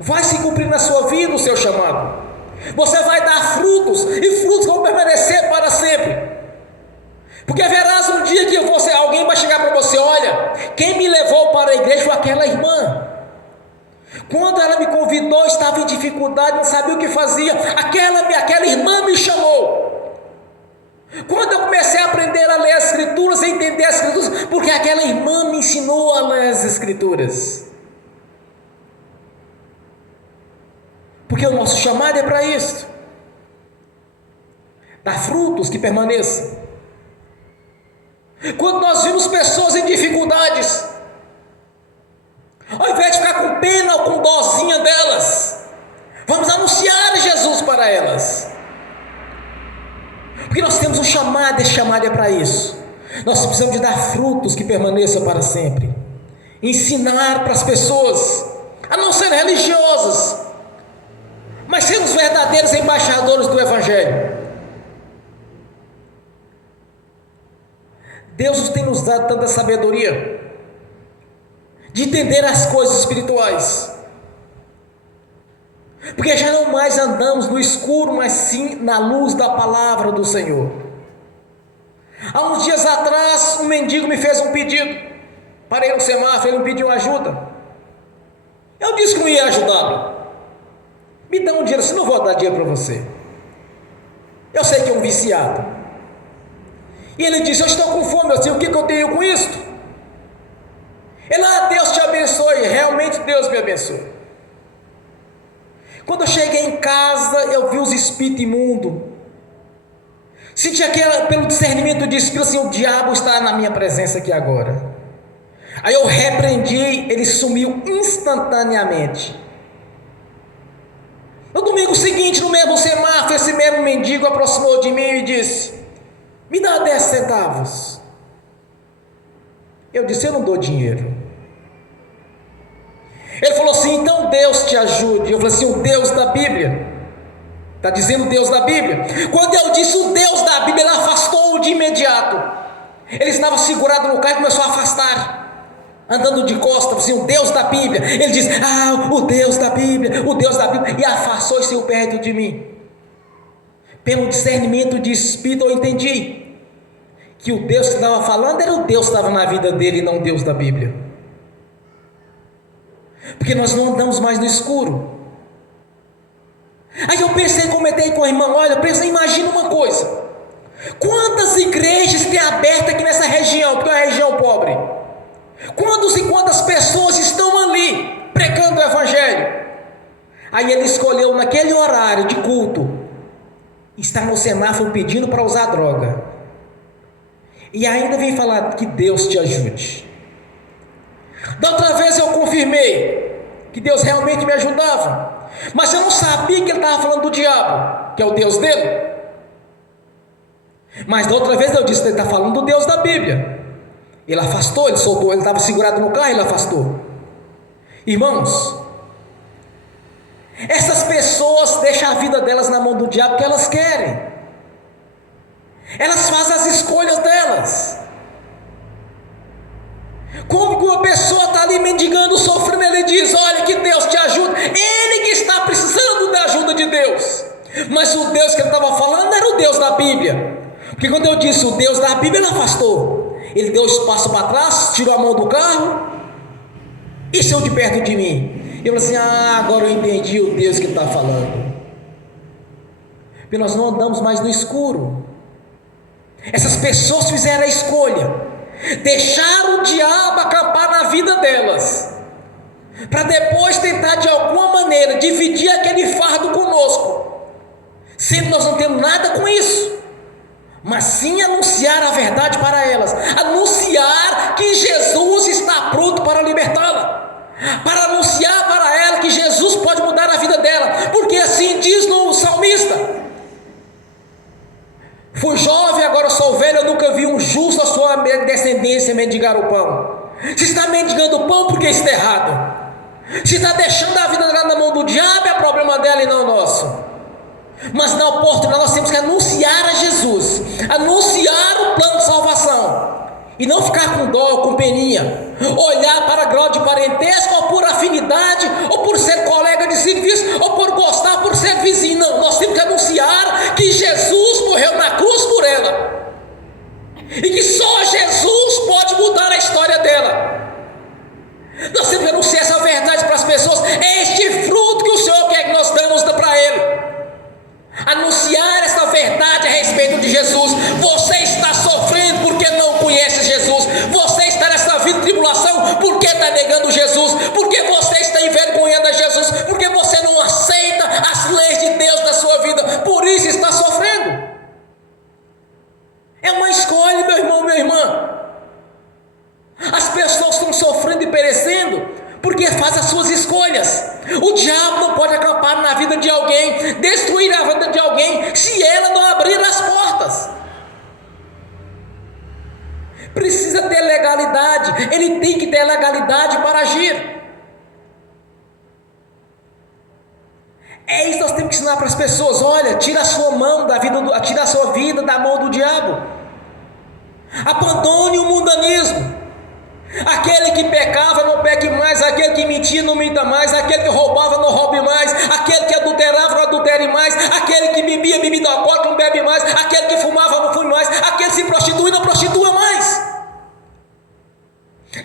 Vai se cumprir na sua vida o seu chamado. Você vai dar frutos, e frutos vão permanecer para sempre. Porque verás um dia que alguém vai chegar para você: olha, quem me levou para a igreja foi aquela irmã. Quando ela me convidou, eu estava em dificuldade, não sabia o que fazia. Aquela irmã me chamou. Quando eu comecei a aprender a ler as Escrituras, a entender as Escrituras, porque aquela irmã me ensinou a ler as Escrituras. Porque o nosso chamado é para isso: dar frutos que permaneçam. Quando nós vimos pessoas em dificuldades, ao invés de ficar com pena ou com dozinha delas, vamos anunciar Jesus para elas. Porque nós temos um chamado, esse chamado é para isso. Nós precisamos de dar frutos que permaneçam para sempre. Ensinar para as pessoas a não serem religiosas, mas sermos verdadeiros embaixadores do Evangelho. Deus tem nos dado tanta sabedoria de entender as coisas espirituais, porque já não mais andamos no escuro, mas sim na luz da palavra do Senhor. Há uns dias atrás, um mendigo me fez um pedido. Parei no semáforo, ele me pediu ajuda. Eu disse que não ia ajudá-lo. Me dá um dinheiro, se não vou dar dinheiro para você. Eu sei que é um viciado. E ele disse: eu estou com fome, eu sei o que eu tenho com isto. Ele: Deus te abençoe. Realmente Deus me abençoe. Quando eu cheguei em casa, eu vi os espíritos imundos. Senti pelo discernimento de espírito, assim: o diabo está na minha presença aqui agora. Aí eu repreendi, ele sumiu instantaneamente. No domingo seguinte, no mesmo semáforo, esse mesmo mendigo aproximou de mim e disse: me dá 10 centavos. Eu disse: eu não dou dinheiro. Ele falou assim: então Deus te ajude. Eu falei assim: o Deus da Bíblia Está dizendo Deus da Bíblia. Quando eu disse o Deus da Bíblia, ele afastou-o de imediato. Ele estava segurado no carro e começou a afastar, andando de costas, assim, o Deus da Bíblia. Ele diz: o Deus da Bíblia, o Deus da Bíblia. E afastou e saiu perto de mim. Pelo discernimento de espírito eu entendi que o Deus que estava falando era o Deus que estava na vida dele e não o Deus da Bíblia. Porque nós não andamos mais no escuro. Aí eu pensei, comentei com a irmã: olha, imagina uma coisa, quantas igrejas tem abertas aqui nessa região, porque é uma região pobre, quantas pessoas estão ali pregando o Evangelho. Aí ele escolheu naquele horário de culto estar no semáforo pedindo para usar droga, e ainda vem falar que Deus te ajude. Da outra vez eu confirmei que Deus realmente me ajudava, mas eu não sabia que ele estava falando do diabo, que é o Deus dele. Mas da outra vez eu disse que ele está falando do Deus da Bíblia. Ele afastou, ele soltou, ele estava segurado no carro, ele afastou. Irmãos, essas pessoas deixam a vida delas na mão do diabo porque elas querem. Elas fazem as escolhas delas. Como que uma pessoa está ali mendigando, sofrendo, ele diz: olha, que Deus te ajuda. Ele que está precisando da ajuda de Deus. Mas o Deus que ele estava falando era o Deus da Bíblia. Porque quando eu disse o Deus da Bíblia, ele afastou. Ele deu espaço para trás, tirou a mão do carro e saiu de perto de mim. Eu falei assim: agora eu entendi o Deus que ele está falando. Porque nós não andamos mais no escuro. Essas pessoas fizeram a escolha, deixaram o diabo acampar na vida delas, para depois tentar de alguma maneira dividir aquele fardo conosco, sendo nós não temos nada com isso, mas sim anunciar a verdade para elas, anunciar que Jesus está pronto para libertá-la, para anunciar para ela que Jesus pode mudar a vida dela, porque assim diz no salmista: fui jovem, agora sou velho, eu nunca vi um justo a sua descendência mendigar o pão. Se está mendigando o pão, porque está errado. Se está deixando a vida na mão do diabo, é problema dela e não nosso. Mas na oportunidade nós temos que anunciar a Jesus, anunciar o plano de salvação, e não ficar com dó, com peninha, olhar para grau de parentesco, ou por afinidade, ou por ser colega de serviço, ou por gostar, por ser vizinho. Não, nós temos que anunciar que Jesus morreu na cruz por ela, e que só Jesus pode mudar a história dela. Nós temos que anunciar essa verdade para as pessoas. É este fruto que o Senhor quer que nós damos para Ele. Anunciar essa verdade a respeito de Jesus. Você está sofrendo porque não conhece Jesus. Você está nessa vida de tribulação porque está negando Jesus. Porque você está envergonhando a Jesus. Porque você não aceita as leis de Deus na sua vida. Por isso está sofrendo. É uma escolha, meu irmão, minha irmã. As pessoas estão sofrendo e perecendo porque faz as suas escolhas. O diabo não pode acampar na vida de alguém, destruir a vida de alguém, se ela não abrir as portas. Precisa ter legalidade, ele tem que ter legalidade para agir. É isso que nós temos que ensinar para as pessoas. Olha, tira a sua mão da vida, tira a sua vida da mão do diabo. Abandone o mundanismo. Aquele que pecava não peque mais, aquele que mentia não minta mais, aquele que roubava não roube mais, aquele que adulterava não adultere mais, aquele que bebia bebida alcoólica não bebe mais, aquele que fumava não fume mais, aquele que se prostitui não prostitua mais.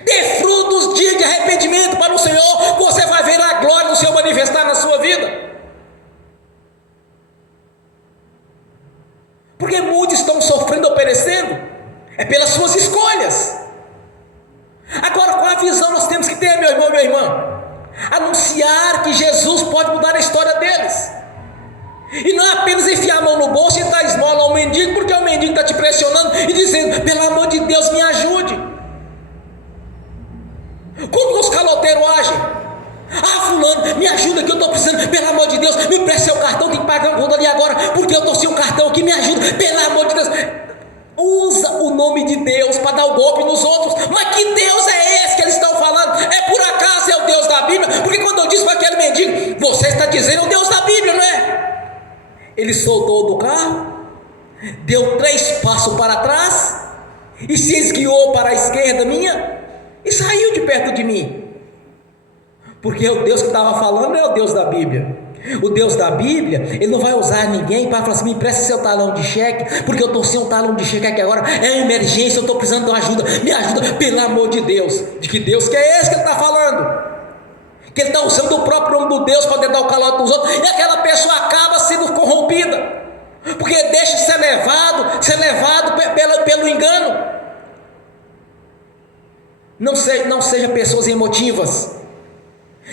Dê frutos dignos de arrependimento para o Senhor, você vai ver a glória do Senhor manifestar na sua vida. Porque muitos estão sofrendo ou perecendo é pelas suas escolhas. Agora, qual a visão nós temos que ter, meu irmão e minha irmã? Anunciar que Jesus pode mudar a história deles. E não apenas enfiar a mão no bolso e dar esmola ao mendigo, porque o mendigo está te pressionando e dizendo: pelo amor de Deus, me ajude. Como os caloteiros agem? Fulano, me ajuda que eu estou precisando, pelo amor de Deus, me preste seu cartão, tem que pagar um conta ali agora, porque eu estou sem o cartão aqui, me ajuda, pelo amor de Deus. Usa o nome de Deus para dar o golpe nos outros. Mas que Deus é esse que eles estão falando? É por acaso é o Deus da Bíblia? Porque quando eu disse para aquele mendigo: você está dizendo o Deus da Bíblia, não é? Ele soltou do carro, deu 3 passos para trás e se esguiou para a esquerda minha e saiu de perto de mim. Porque o Deus que estava falando é o Deus da Bíblia. O Deus da Bíblia, Ele não vai usar ninguém para falar assim: me empresta seu talão de cheque, porque eu estou sem um talão de cheque aqui agora, é uma emergência, eu estou precisando de uma ajuda, me ajuda, pelo amor de Deus. De que Deus que é esse que Ele está falando? Que Ele está usando o próprio nome do Deus para tentar dar o calote dos outros, e aquela pessoa acaba sendo corrompida, porque deixa de ser levado pelo engano. Não seja pessoas emotivas,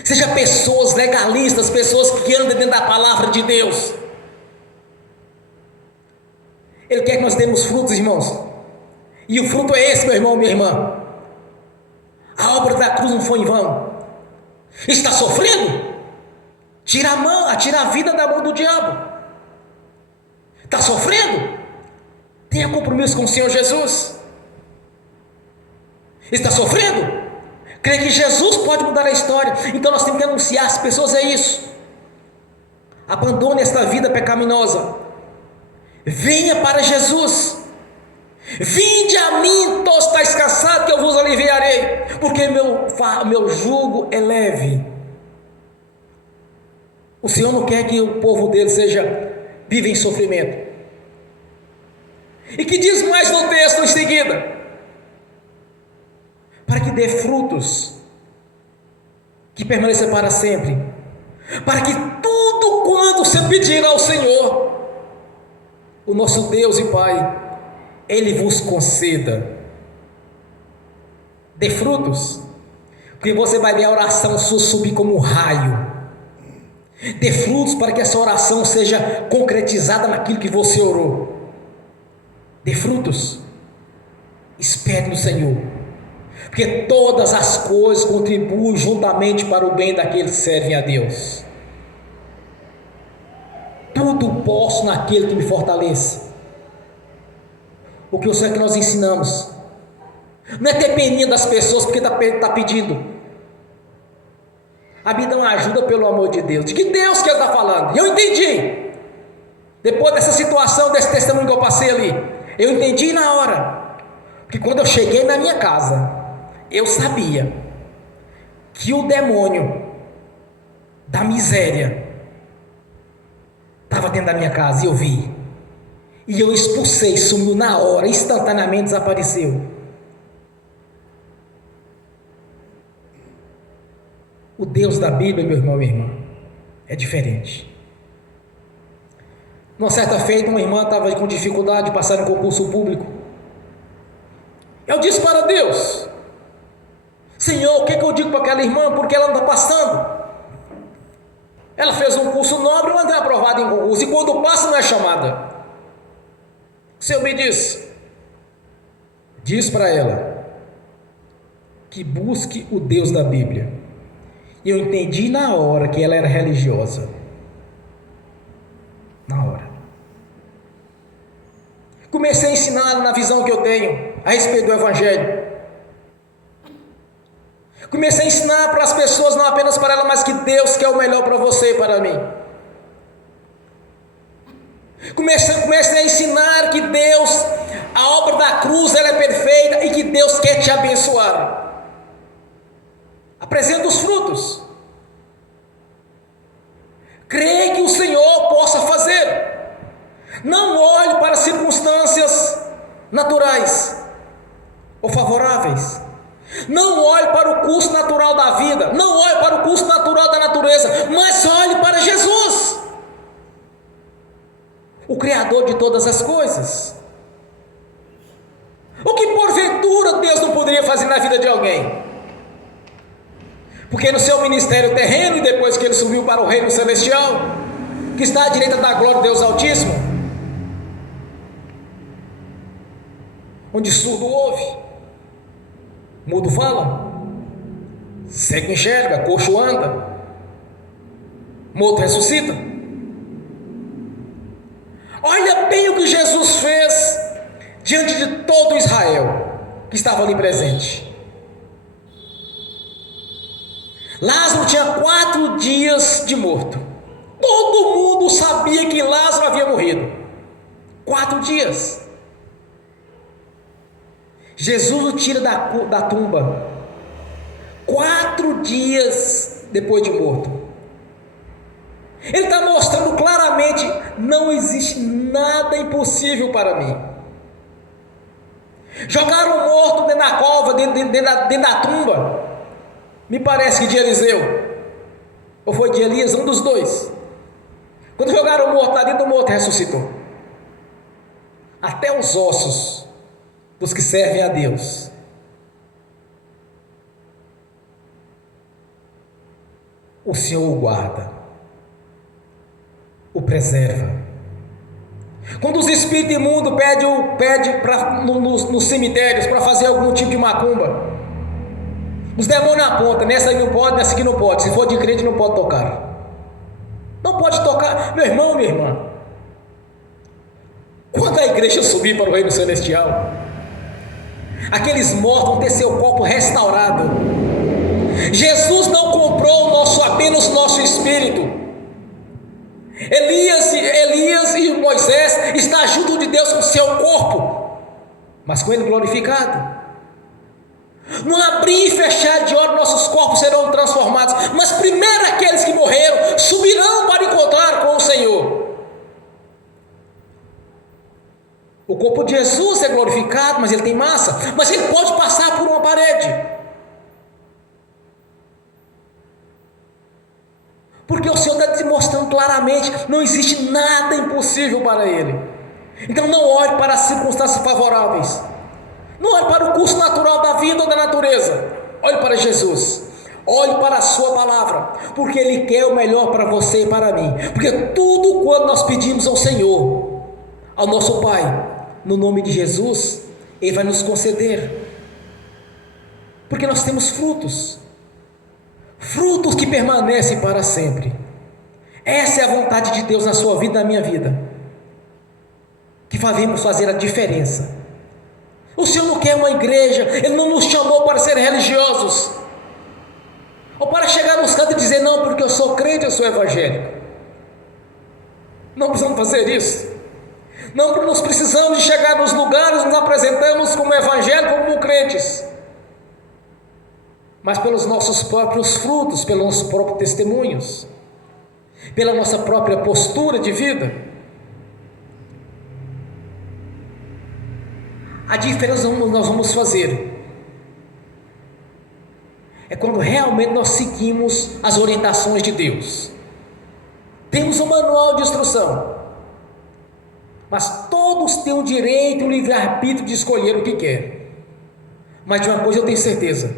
seja pessoas legalistas, pessoas que andam dentro da palavra de Deus. Ele quer que nós demos frutos, irmãos, e o fruto é esse, meu irmão, minha irmã. A obra da cruz não foi em vão. Está sofrendo? Tira a vida da mão do diabo. Está sofrendo? Tenha compromisso com o Senhor Jesus. Está sofrendo? Crê que Jesus pode mudar a história. Então nós temos que anunciar às pessoas isso. Abandone esta vida pecaminosa. Venha para Jesus. Vinde a mim, todos estáis cansados, que eu vos aliviarei, porque meu jugo é leve. O Senhor não quer que o povo dele viva em sofrimento. E que diz mais no texto em seguida? Para que dê frutos, que permaneça para sempre, para que tudo quanto você pedir ao Senhor, o nosso Deus e Pai, Ele vos conceda. Dê frutos, porque você vai ver a oração sua subir como um raio. Dê frutos para que essa oração seja concretizada naquilo que você orou. Dê frutos. Espere no Senhor, porque todas as coisas contribuem juntamente para o bem daqueles que servem a Deus. Tudo posso naquele que me fortalece. O que eu sei que nós ensinamos não é ter peninha das pessoas porque está pedindo. A Bíblia não ajuda, pelo amor de Deus. De que Deus que Ele está falando? Eu entendi. Depois dessa situação, desse testemunho que eu passei ali, eu entendi na hora. Porque quando eu cheguei na minha casa, eu sabia que o demônio da miséria estava dentro da minha casa, e eu vi. E eu expulsei, sumiu na hora, instantaneamente desapareceu. O Deus da Bíblia, meu irmão e minha irmã, é diferente. Numa certa feita, uma irmã estava com dificuldade de passar em concurso público. Eu disse para Deus: Senhor, o que eu digo para aquela irmã, porque ela não está passando? Ela fez um curso nobre, mas não é aprovada em concurso, e quando passa não é chamada. O Senhor me diz para ela que busque o Deus da Bíblia. E eu entendi na hora que ela era religiosa. Na hora. Comecei a ensinar na visão que eu tenho a respeito do Evangelho. Comecei a ensinar para as pessoas, não apenas para ela, mas que Deus quer o melhor para você e para mim. Comecei a ensinar que Deus, a obra da cruz, ela é perfeita e que Deus quer te abençoar. Apresenta os frutos. Creia que o Senhor possa fazer. Não olhe para circunstâncias naturais ou favoráveis. Não olhe para o curso natural da vida. Não olhe para o curso natural da natureza. Mas olhe para Jesus, o Criador de todas as coisas. O que porventura Deus não poderia fazer na vida de alguém? Porque no seu ministério terreno, e depois que ele subiu para o reino celestial, que está à direita da glória de Deus Altíssimo, onde surdo ouve, mudo fala, cego enxerga, coxo anda, morto ressuscita. Olha bem o que Jesus fez diante de todo Israel que estava ali presente. Lázaro tinha 4 dias de morto. Todo mundo sabia que Lázaro havia morrido. 4 dias. Jesus o tira da tumba 4 dias depois de morto. Ele está mostrando claramente: não existe nada impossível para mim. Jogaram o morto dentro da cova, dentro da tumba. Me parece que de Eliseu, ou foi de Elias, um dos dois. Quando jogaram o morto lá dentro, o morto ressuscitou. Até os ossos dos que servem a Deus. O Senhor o guarda, o preserva. Quando os espíritos imundos pedem nos cemitérios para fazer algum tipo de macumba, os demônios apontam: nessa aí não pode, nessa aqui não pode. Se for de crente, não pode tocar. Não pode tocar. Meu irmão, minha irmã, quando a igreja subir para o reino celestial, aqueles mortos vão ter seu corpo restaurado. Jesus não comprou apenas o nosso espírito. Elias e Moisés estão junto de Deus com seu corpo, mas com ele glorificado. No abrir e fechar de olhos, nossos corpos serão transformados, mas primeiro aqueles que morreram subirão para encontrar com o Senhor. O corpo de Jesus é glorificado, mas ele tem massa, mas ele pode passar por uma parede. Porque o Senhor está te mostrando claramente: não existe nada impossível para Ele. Então não olhe para as circunstâncias favoráveis, não olhe para o curso natural da vida ou da natureza. Olhe para Jesus, olhe para a sua palavra, porque Ele quer o melhor para você e para mim. Porque tudo quando nós pedimos ao Senhor, ao nosso Pai, no nome de Jesus, Ele vai nos conceder. Porque nós temos frutos que permanecem para sempre. Essa é a vontade de Deus na sua vida e na minha vida, que devemos fazer a diferença. O Senhor não quer uma igreja, Ele não nos chamou para ser religiosos, ou para chegar nos cantos e dizer: não, porque eu sou crente, eu sou evangélico. Não precisamos fazer isso. Não nós precisamos de chegar nos lugares, nos apresentamos como evangélicos, como crentes, mas pelos nossos próprios frutos, pelos nossos próprios testemunhos, pela nossa própria postura de vida. A diferença que nós vamos fazer é quando realmente nós seguimos as orientações de Deus. Temos um manual de instrução, mas todos têm o direito e o livre-arbítrio de escolher o que quer. Mas de uma coisa eu tenho certeza: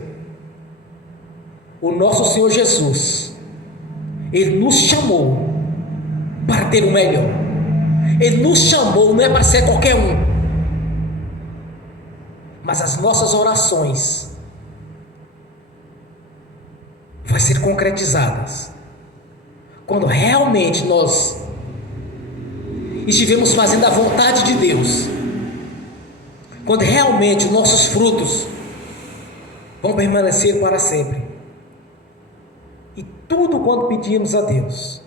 o nosso Senhor Jesus, Ele nos chamou para ter o melhor. Ele nos chamou, não é para ser qualquer um, mas as nossas orações vão ser concretizadas quando realmente nós estivermos fazendo a vontade de Deus, quando realmente os nossos frutos vão permanecer para sempre. E tudo quanto pedimos a Deus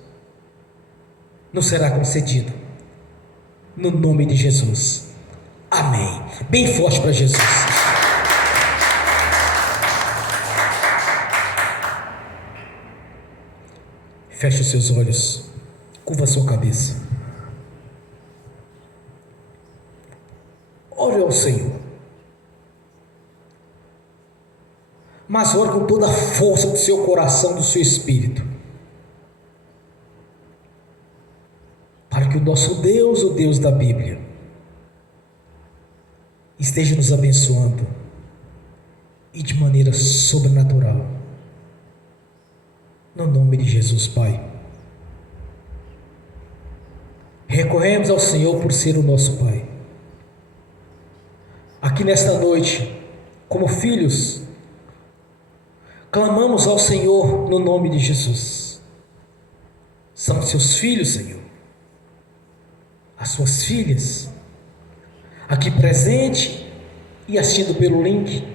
nos será concedido, no nome de Jesus. Amém. Bem forte para Jesus. Feche os seus olhos, curva a sua cabeça, ore ao Senhor, mas ore com toda a força do seu coração, do seu espírito, para que o nosso Deus, o Deus da Bíblia, esteja nos abençoando e de maneira sobrenatural, no nome de Jesus, Pai. Recorremos ao Senhor por ser o nosso Pai. Aqui nesta noite, como filhos, clamamos ao Senhor no nome de Jesus. São seus filhos, Senhor, as suas filhas, aqui presente e assistindo pelo link,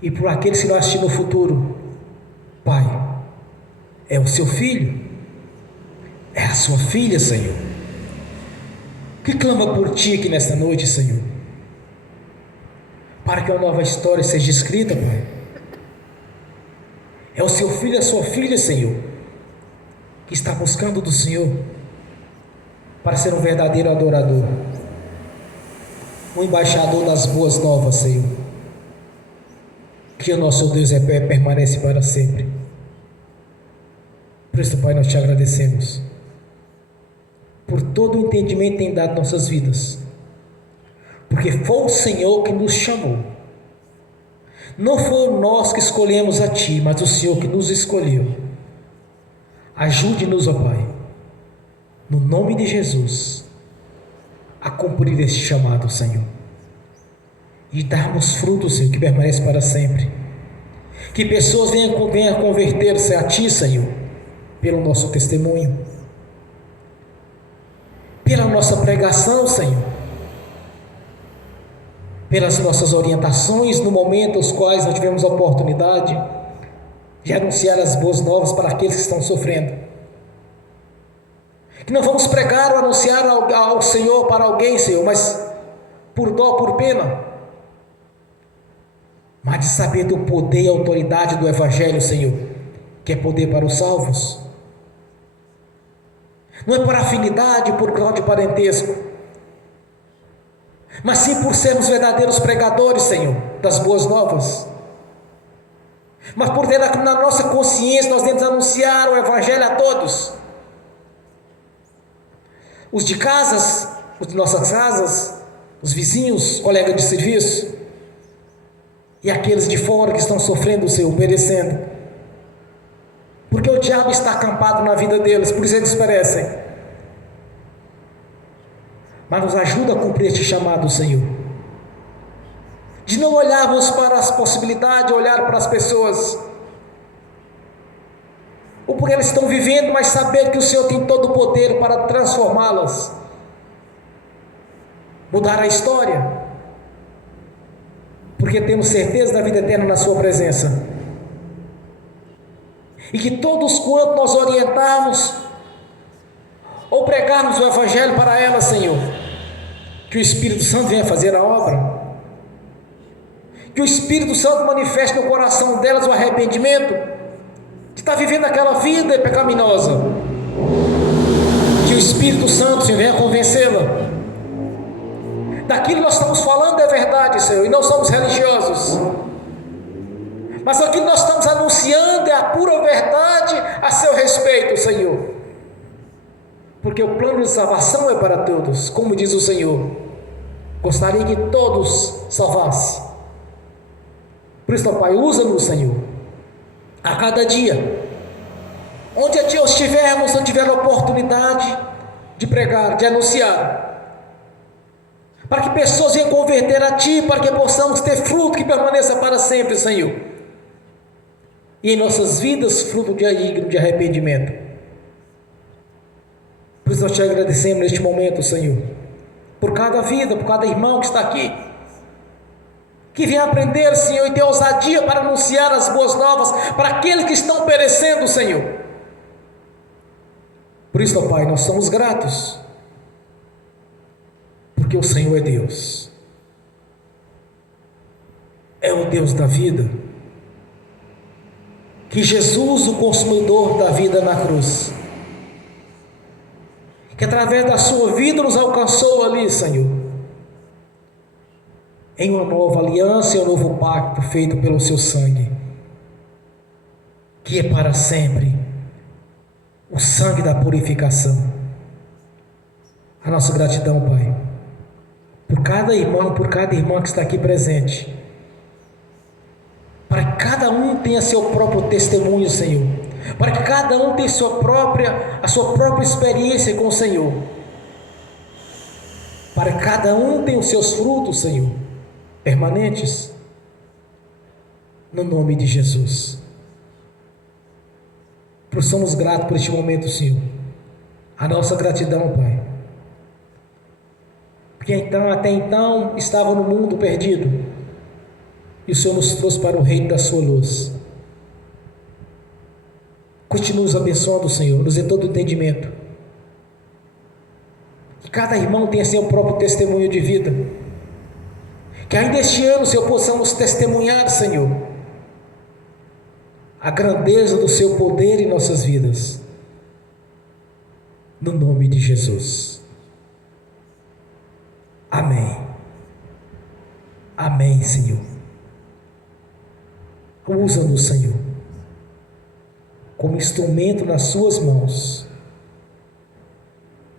e por aqueles que não assistirem no futuro. Pai, é o seu filho, é a sua filha, Senhor, que clama por Ti aqui nesta noite, Senhor, para que uma nova história seja escrita, Pai. É o seu filho, a sua filha, Senhor, que está buscando do Senhor para ser um verdadeiro adorador, um embaixador das boas novas, Senhor, que o nosso Deus permanece para sempre. Por isso, Pai, nós te agradecemos por todo o entendimento que tem dado em nossas vidas, porque foi o Senhor que nos chamou. Não foi nós que escolhemos a Ti, mas o Senhor que nos escolheu. Ajude-nos, ó Pai, no nome de Jesus, a cumprir este chamado, Senhor, e darmos frutos, Senhor, que permanece para sempre. Que pessoas venham converter-se a Ti, Senhor, pelo nosso testemunho, pela nossa pregação, Senhor, pelas nossas orientações no momento nos quais nós tivemos a oportunidade de anunciar as boas novas para aqueles que estão sofrendo. Que não vamos pregar ou anunciar ao Senhor para alguém, Senhor, mas por dó, por pena, mas de saber do poder e autoridade do Evangelho, Senhor, que é poder para os salvos. Não é por afinidade, por grau de parentesco, mas sim por sermos verdadeiros pregadores, Senhor, das boas novas. Mas por ter na nossa consciência, nós devemos anunciar o Evangelho a todos. Os de casas, os de nossas casas, os vizinhos, colegas de serviço, e aqueles de fora que estão sofrendo, Senhor, perecendo. Porque o diabo está acampado na vida deles, por isso eles perecem. Mas nos ajuda a cumprir este chamado, Senhor, de não olharmos para as possibilidades, olhar para as pessoas, ou porque elas estão vivendo, mas saber que o Senhor tem todo o poder para transformá-las, mudar a história, porque temos certeza da vida eterna na Sua presença. E que todos quanto nós orientarmos ou pregarmos o Evangelho para elas, Senhor, que o Espírito Santo venha fazer a obra, que o Espírito Santo manifeste no coração delas o arrependimento de estar vivendo aquela vida pecaminosa, que o Espírito Santo, Senhor, venha convencê-la daquilo que nós estamos falando é verdade, Senhor, e não somos religiosos, mas aquilo que nós estamos anunciando é a pura verdade a seu respeito, Senhor, porque o plano de salvação é para todos, como diz o Senhor. Gostaria que todos salvassem. Por isso, Pai, usa-nos, Senhor, a cada dia, onde estivermos, onde tiver a oportunidade de pregar, de anunciar, para que pessoas venham converter a Ti, para que possamos ter fruto que permaneça para sempre, Senhor, e em nossas vidas fruto de arrependimento. Por isso nós Te agradecemos neste momento, Senhor, por cada vida, por cada irmão que está aqui, que venha aprender, Senhor, e ter ousadia para anunciar as boas novas para aqueles que estão perecendo, Senhor. Por isso, ó Pai, nós somos gratos, porque o Senhor é Deus, é o Deus da vida, que Jesus, o consumidor da vida na cruz, que através da sua vida nos alcançou ali, Senhor, em uma nova aliança e um novo pacto feito pelo seu sangue, que é para sempre o sangue da purificação. A nossa gratidão, Pai, por cada irmão, por cada irmã que está aqui presente, para que cada um tenha seu próprio testemunho, Senhor, para que cada um tenha a sua própria experiência com o Senhor, para que cada um tenha os seus frutos, Senhor, permanentes, no nome de Jesus. Por somos gratos por este momento, Senhor, a nossa gratidão, Pai, porque até então estava no mundo perdido, e o Senhor nos trouxe para o reino da sua luz. Continua nos abençoando, Senhor, nos dê todo o entendimento, Que cada irmão tenha seu próprio testemunho de vida. Que ainda este ano, Senhor, possamos testemunhar, Senhor, a grandeza do seu poder em nossas vidas. No nome de Jesus. Amém. Amém, Senhor. Usa-nos, Senhor, como instrumento nas suas mãos,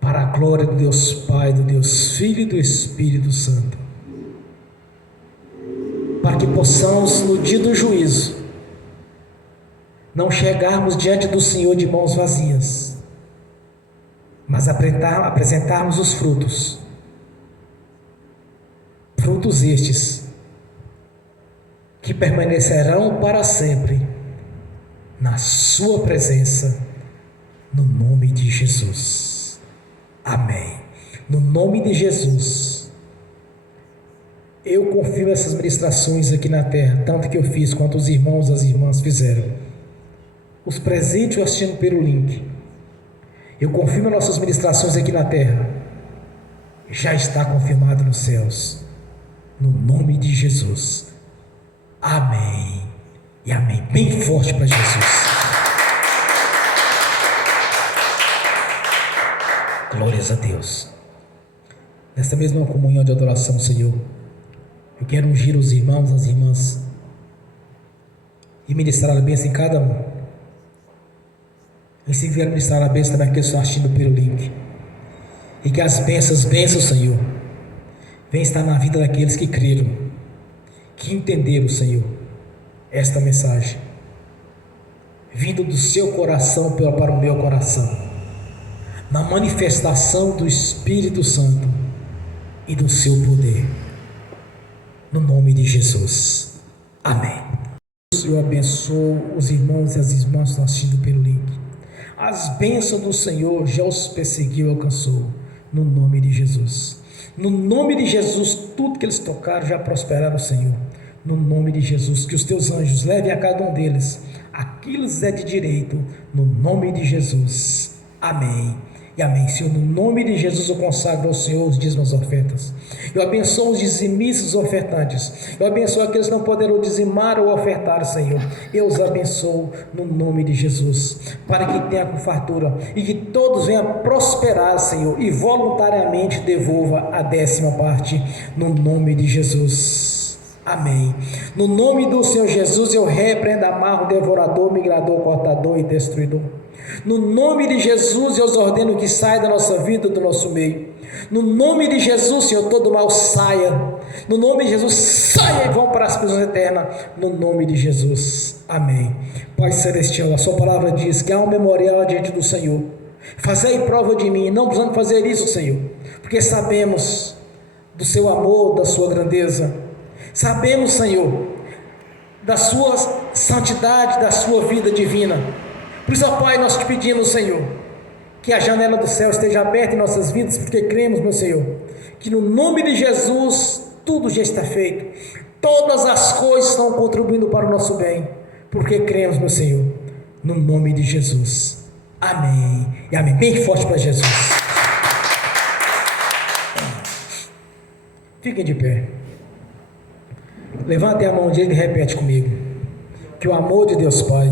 para a glória do Deus Pai, do Deus Filho e do Espírito Santo, para que possamos, no dia do juízo, não chegarmos diante do Senhor de mãos vazias, mas apresentarmos os frutos estes que permanecerão para sempre na sua presença, no nome de Jesus. Amém. No nome de Jesus, eu confirmo essas ministrações aqui na terra, tanto que eu fiz quanto os irmãos e as irmãs fizeram. Os presentes eu assistindo pelo link. Eu confirmo nossas ministrações aqui na terra. Já está confirmado nos céus. No nome de Jesus. Amém. E amém. Bem forte para Jesus. Glórias a Deus. Nesta mesma comunhão de adoração, Senhor, eu quero ungir os irmãos, as irmãs, e ministrar a bênção em cada um. Em seguida, ministrar a bênção também aqueles que estão assistindo pelo link. E que as bênçãos, Senhor, venham estar na vida daqueles que creram, que entenderam, Senhor, esta mensagem, vindo do seu coração para o meu coração, na manifestação do Espírito Santo e do seu poder, no nome de Jesus. Amém. Eu abençoo os irmãos e as irmãs que estão assistindo pelo link. As bênçãos do Senhor já os perseguiu e alcançou, no nome de Jesus. No nome de Jesus, tudo que eles tocaram já prosperaram, Senhor. No nome de Jesus, que os teus anjos levem a cada um deles aquilo que lhes é de direito, no nome de Jesus. Amém. E amém. Senhor, no nome de Jesus eu consagro ao Senhor os dízimos e ofertas. Eu abençoo os dizimistas e ofertantes. Eu abençoo aqueles que não poderão dizimar ou ofertar, Senhor. Eu os abençoo no nome de Jesus, para que tenha com fartura e que todos venham prosperar, Senhor, e voluntariamente devolva a 10ª parte, no nome de Jesus. Amém. No nome do Senhor Jesus eu repreendo, amarro, devorador, migrador, cortador e destruidor. No nome de Jesus eu os ordeno que saia da nossa vida, do nosso meio. No nome de Jesus, Senhor, todo mal saia. No nome de Jesus, saia e vão para as prisões eternas. No nome de Jesus. Amém. Pai Celestial, a sua palavra diz que há um memorial diante do Senhor. Fazei prova de mim. Não precisamos fazer isso, Senhor, porque sabemos do seu amor, da sua grandeza. Sabemos, Senhor, da sua santidade, da sua vida divina. Por isso, ó Pai, nós te pedimos, Senhor, que a janela do céu esteja aberta em nossas vidas, porque cremos, meu Senhor, que no nome de Jesus tudo já está feito. Todas as coisas estão contribuindo para o nosso bem, porque cremos, meu Senhor, no nome de Jesus. Amém. E amém. Bem forte para Jesus. Fiquem de pé. Levantem a mão direita e repete comigo. Que o amor de Deus Pai,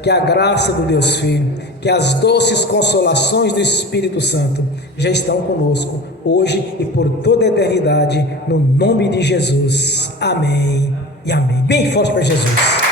que a graça do Deus Filho, que as doces consolações do Espírito Santo já estão conosco, hoje e por toda a eternidade, no nome de Jesus. Amém e amém. Bem forte para Jesus.